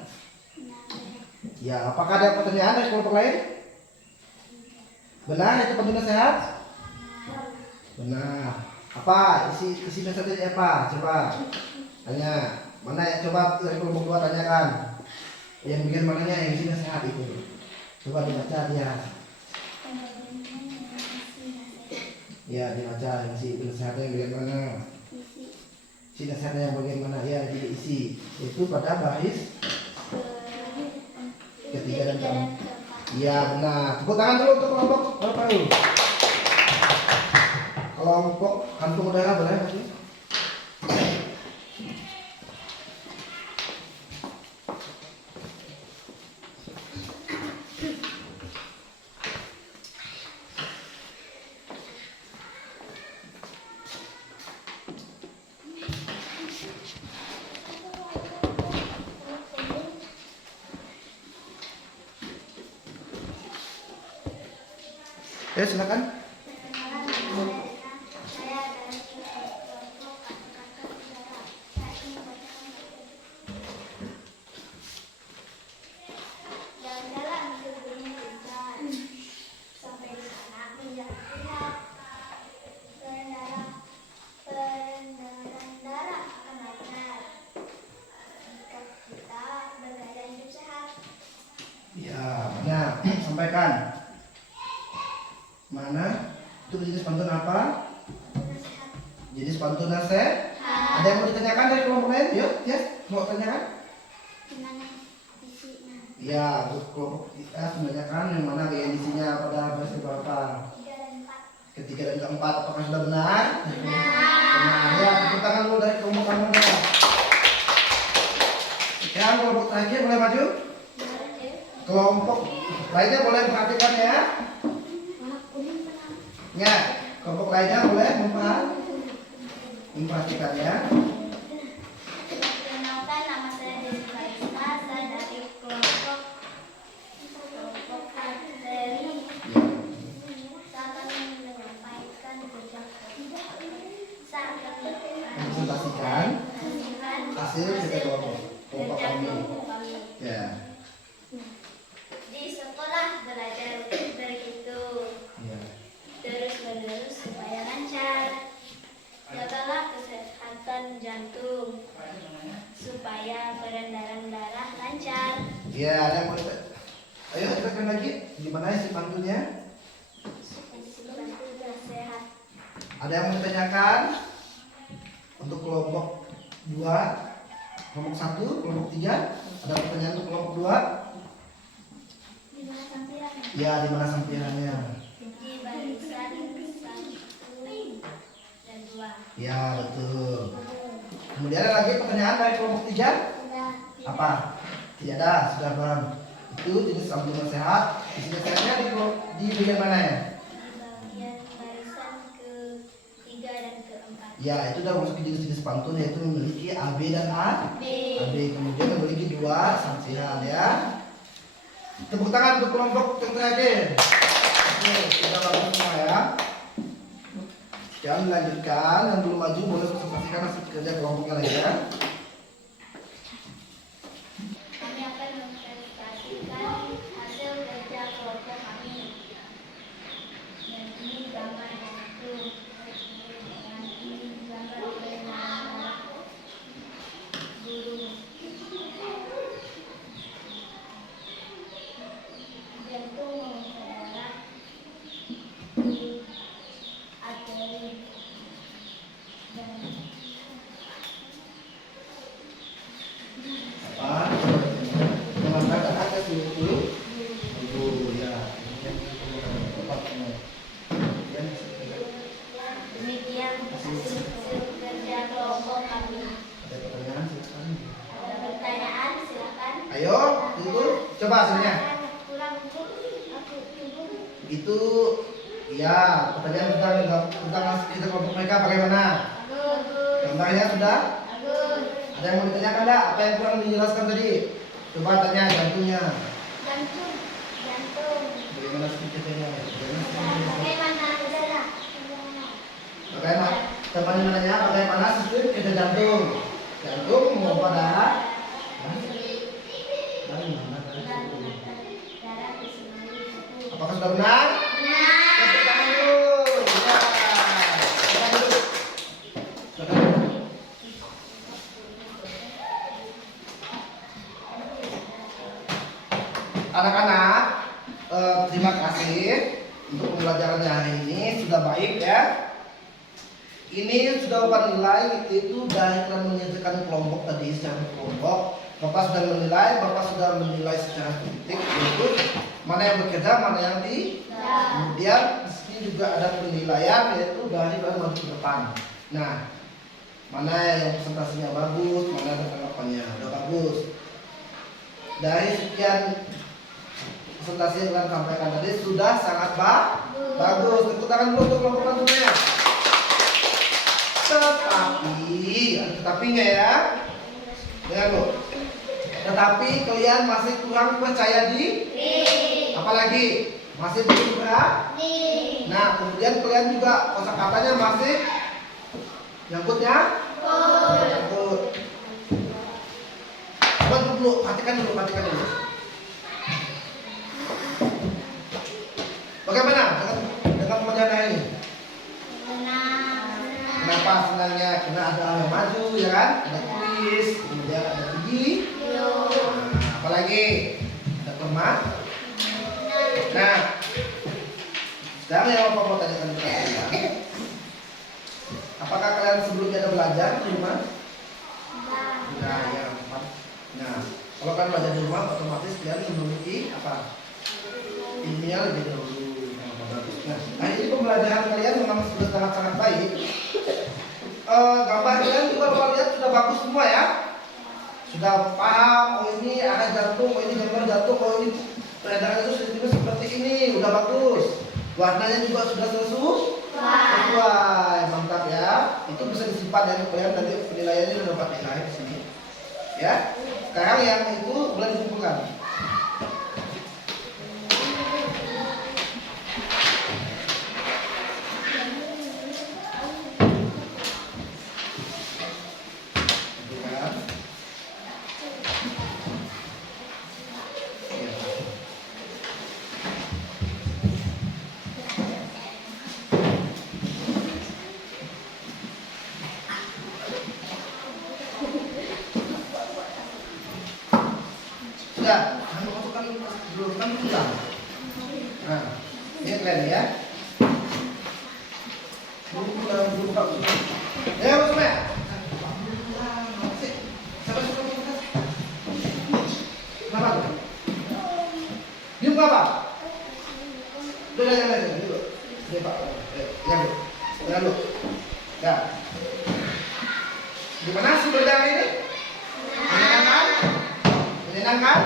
Ya, apakah ada pertanyaan dari kelompok lain? Benar itu pantunnya sehat? Benar. Apa isi pesannya apa? Coba tanya. Mana ya, coba dari kelompok 2 tanyakan. Yang bagian mananya yang isinya sehat itu? Coba dibaca dia. Ya, dibaca isi nasihatnya yang bagian mana? Isi nasihatnya yang bagian mana? Ya, jadi isi itu pada baris ketiga dan keempat. Iya benar. Tepuk tangan dulu untuk kelompok apa dulu? Kelompok kantung udara boleh masih? Ya silakan. Saya dari kelompok kata-kata udara. Saya ingin membacakan jalan-jalan ke gunung Puncak. Sampai di sana melihat pengendara akan lancar. Mana? Itu jenis pantun apa? Jenis pantun nasihat. Ada yang mau ditanyakan dari kelompok lain? Yuk, Yes, mau tanyakan? Gimana isinya? Iya, untuk kelompok kita menanyakan yang mana isinya pada versi berapa? 3 dan 4. Ketiga dan keempat, apakah sudah benar? Benar. Ya, tepuk tangan dulu dari kelompok kamu. Sekarang kelompok terakhir boleh maju? Kelompok lainnya boleh perhatikan ya. Ya, kelompok lainnya boleh memperhatikan ya. Perkenalkan, nama saya Desi Kalista, saya dari kelompok arteri. Saya akan menyampaikan Presentasikan hasil kerja kelompok kami. Ya. Di sekolah belajar berhitung Ya. terus-menerus supaya lancar. Jagalah kesehatan jantung supaya peredaran darah lancar. Ya, ada yang mau ditanya? Ayo tekan lagi. Gimana isi pantunnya? Supaya sehat. Ada yang mau ditanyakan? Untuk kelompok 2, kelompok 1, kelompok 3, ada pertanyaan untuk kelompok 2? Di mana sampirannya? Ya, di mana sampirannya? Di barisan 1 dan 2. Ya, betul. Kemudian ada lagi pertanyaan dari kelompok 3? Sudah. Apa? Tidak ada, sudah bang. Itu jenis sambungan sehat. Isinya sehatnya di bagian mana ya? Di bagian barisan ke-3 dan ke-4. Ya, itu udah masuk ke jenis-jenis pantun yaitu memiliki A, B dan A. B. AB kemudian memiliki 2 samsihan ya. Tepuk tangan untuk kelompok yang terakhir. Oke, kita langsung semua ya. Jangan dilanjutkan, yang belum maju boleh presentasikan hasil kerja kelompoknya lagi ya. Kami akan mempresentasikan hasil kerja kelompok kami. Dan ini gambar itu. Dan ini gambar berenang burung. Jantung mengumpulkan darah di arteri dan Apa? Mengatakan ada 20 ya. demikian hasil kerja kelompok kami. Ada pertanyaan silakan. Ada pertanyaan silakan. Ayo, itu coba hasilnya. Kurang aku tunggu. Itu ya, pertanyaan tentang hasil kerja kelompok mereka bagaimana? Bagus. Gambarnya sudah? Bagus. Ada yang mau ditanyakan enggak? Apa yang kurang dijelaskan tadi? Coba tanya jantungnya. Jantung. Jantung. Bagaimana sedikitnya? Bagaimana udara? Bagaimana? Teman nanya bagaimana sistem kerja jantung? Jantung memompa darah. Dari mana? Darah di seluruh tubuh. Apakah sudah benar? Benar. Tepuk tangan dulu. Ya. Silakan duduk. Silakan duduk. Anak-anak, terima kasih untuk pembelajarannya hari ini sudah baik ya. Ini sudah Bapak nilai itu dari telah menyelesaikan kelompok tadi secara kelompok. Bapak sudah menilai secara titik yaitu mana yang bekerja, mana yang tidak. Kemudian di sini juga ada penilaian yaitu dari maju ke depan. Nah, mana yang presentasinya bagus, mana yang tanggapannya udah bagus. Dari sekian presentasi yang kalian sampaikan tadi sudah sangat bagus. Tepuk tangan dulu untuk kelompok semuanya. Tetapinya ya, dengar lo. Tetapi kalian masih kurang percaya diri. Apalagi masih belum berani. Nah, kemudian kalian juga kosakatanya masih nyangkutnya. Nyangkut. Coba dulu, perhatikan dulu. Bagaimana dengan pembelajaran ini? Kenapa senangnya? Karena ada yang maju, ya kan? Ada kuis, kemudian ada uji. Apalagi ada permainan. Nah, Sekarang yang Bapak mau tanyakan kepada kalian, apakah kalian sebelumnya ada belajar di rumah? Nah, ya. Nah, kalau kalian belajar di rumah, otomatis kalian memiliki apa? Ilmunya lebih dahulu. Nah, ini pembelajaran kalian memang sudah sangat-sangat baik. Gambar kalian juga Bapak lihat sudah bagus semua ya. Sudah paham, oh ini arah jantung, oh ini gambar jantung, oh ini peredaran itu sistemnya seperti ini, udah bagus. Warnanya juga sudah sesuai, mantap ya. Itu bisa disimpan ya, kalian nanti penilaiannya sudah dapat nilai di sini. Ya. Sekarang yang itu boleh dikumpulkan. Sudah, masukkan dulu kan pulang. Nah, ini kalian ya. Dulu Pak. Ya, Mas Mek. Siapa suka makan? Kenapa tuh? Diam apa? Udah, jangan dulu. Ini Pak. Jangan dulu. Jangan dulu. Ya. Gimana sih berjalan ini? Menyenangkan? Menyenangkan?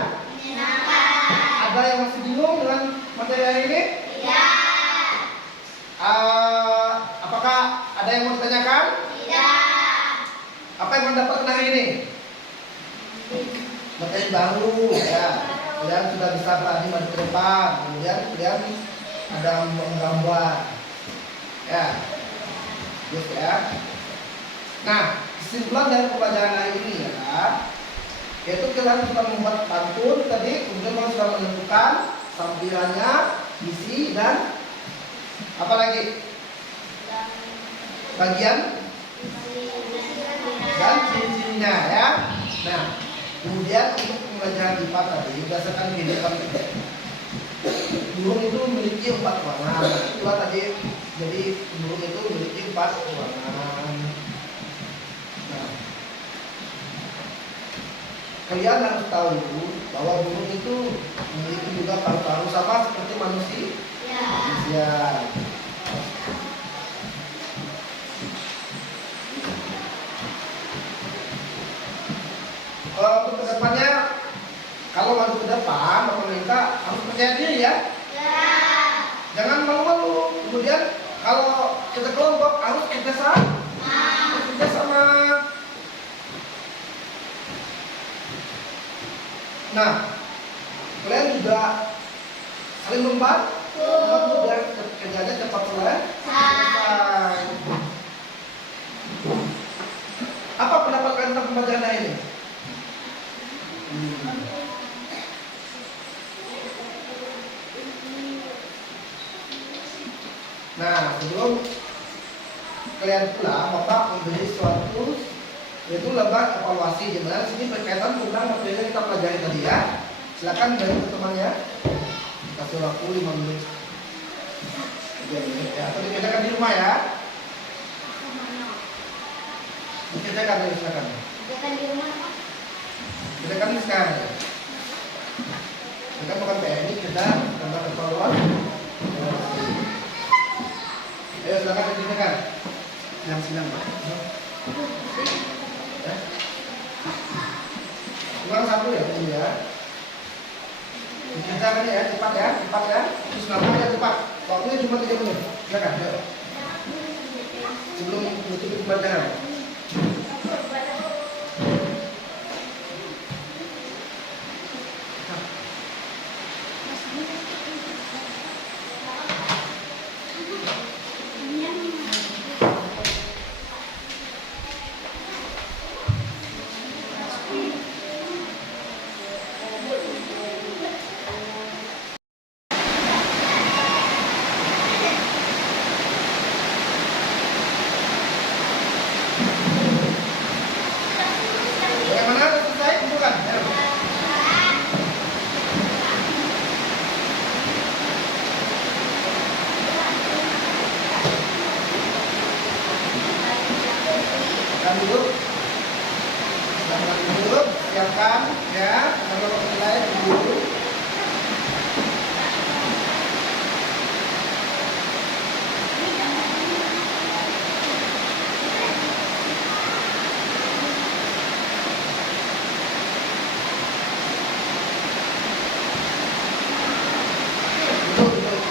Ada yang masih bingung dengan materi hari ini? Tidak. Apakah ada yang mau ditanyakan? Tidak. Apa yang mendapat hari ini? Materi baru ya. Kemudian sudah bisa tadi maju ke depan. Kemudian ada menggambar. Ya. Terus ya. Nah, kesimpulan dari pembelajaran hari ini ya, yaitu kalian sudah membuat pantun tadi, kemudian kalian sudah menentukan sampirannya, isi dan apa lagi? Bagian dan ciri-cirinya ya. Nah, kemudian untuk pembelajaran IPA tadi berdasarkan kehidupan kita. Burung itu memiliki 4 warna. Itulah tadi. Jadi burung itu memiliki 4 warna. Nah, kalian harus tahu bahwa burung itu memiliki juga paru-paru sama seperti manusia. Untuk kedepannya, kalau maju ke depan, Bapak minta harus percaya diri ya. Jangan malu-malu. Kemudian kalau kita kelompok harus kerjasama. Nah, kalian juga saling membantu biar kerjanya cepat selesai. Apa pendapat kalian tentang pembelajaran ini? Nah, sebelum kalian pulang, Bapak memberi suatu yaitu lembar evaluasi, di mana sini berkaitan tentang materi yang kita pelajari tadi ya. Silakan dari temannya. Kasih waktu 5 menit. 3 menit ya. Atau dikerjakan di rumah ya. Dikerjakan ya, silakan. Kerjakan di rumah. Kerjakan sekarang ya. Kita bukan PNI, kita lembar evaluasi. Ayo silakan dikerjakan. Silang Pak. Ya. Kurang 1 ya, Bu ya. Dikerjakan ya, cepat ya. Terus ngapain cepat. Waktunya cuma 3 menit. Silakan, yuk. Sebelum menutup pembelajaran. Silakan duduk. Silakan duduk. Siapkan ya. Kalau mulai dulu. Duduk, duduk.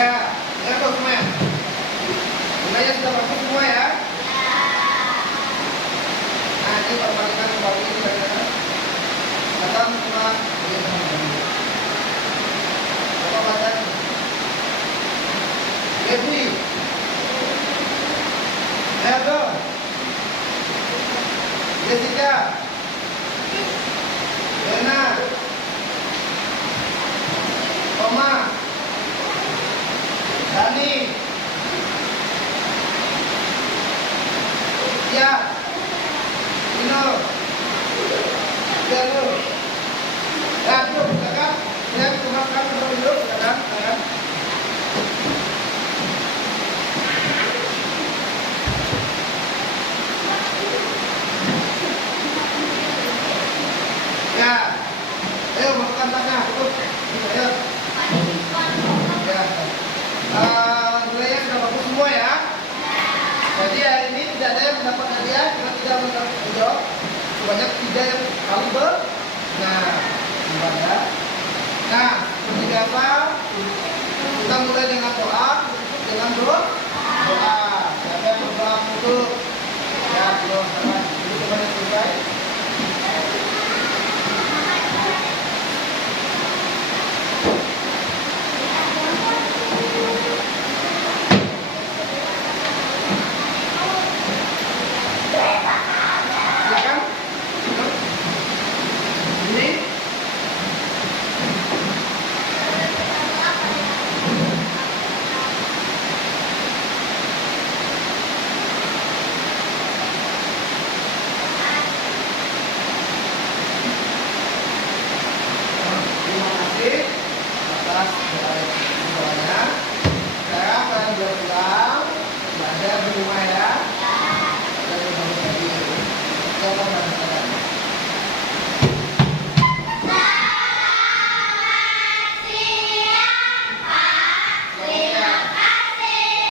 Ya, ya tuh semua. Bunganya sudah bagus semua ya. Nah, ini perbalikan kembali kita. Datang semua. Bapak baca. Devi. Edo. Jessica. Lena. Oma. Dani. Ya. Dino. Dino. Ya, duduk, silakan. Ya, silakan duduk, silakan, silakan. Ya. Ayo, masukkan tasnya, tutup. Ayo. Ya. Nilainya sudah bagus semua ya. Jadi hari ini tidak ada yang mendapat hadiah karena tidak menjawab sebanyak 3 yang kaliber. Nah, gimana? Nah, seperti biasa kita mulai dengan doa, dengan doa. Siapa yang berdoa untuk ya doa sama dulu kembali selesai. Silakan. Ini terima kasih atas doanya. Sekarang kalian pulang belajar di rumah ya. Dan tadi siapa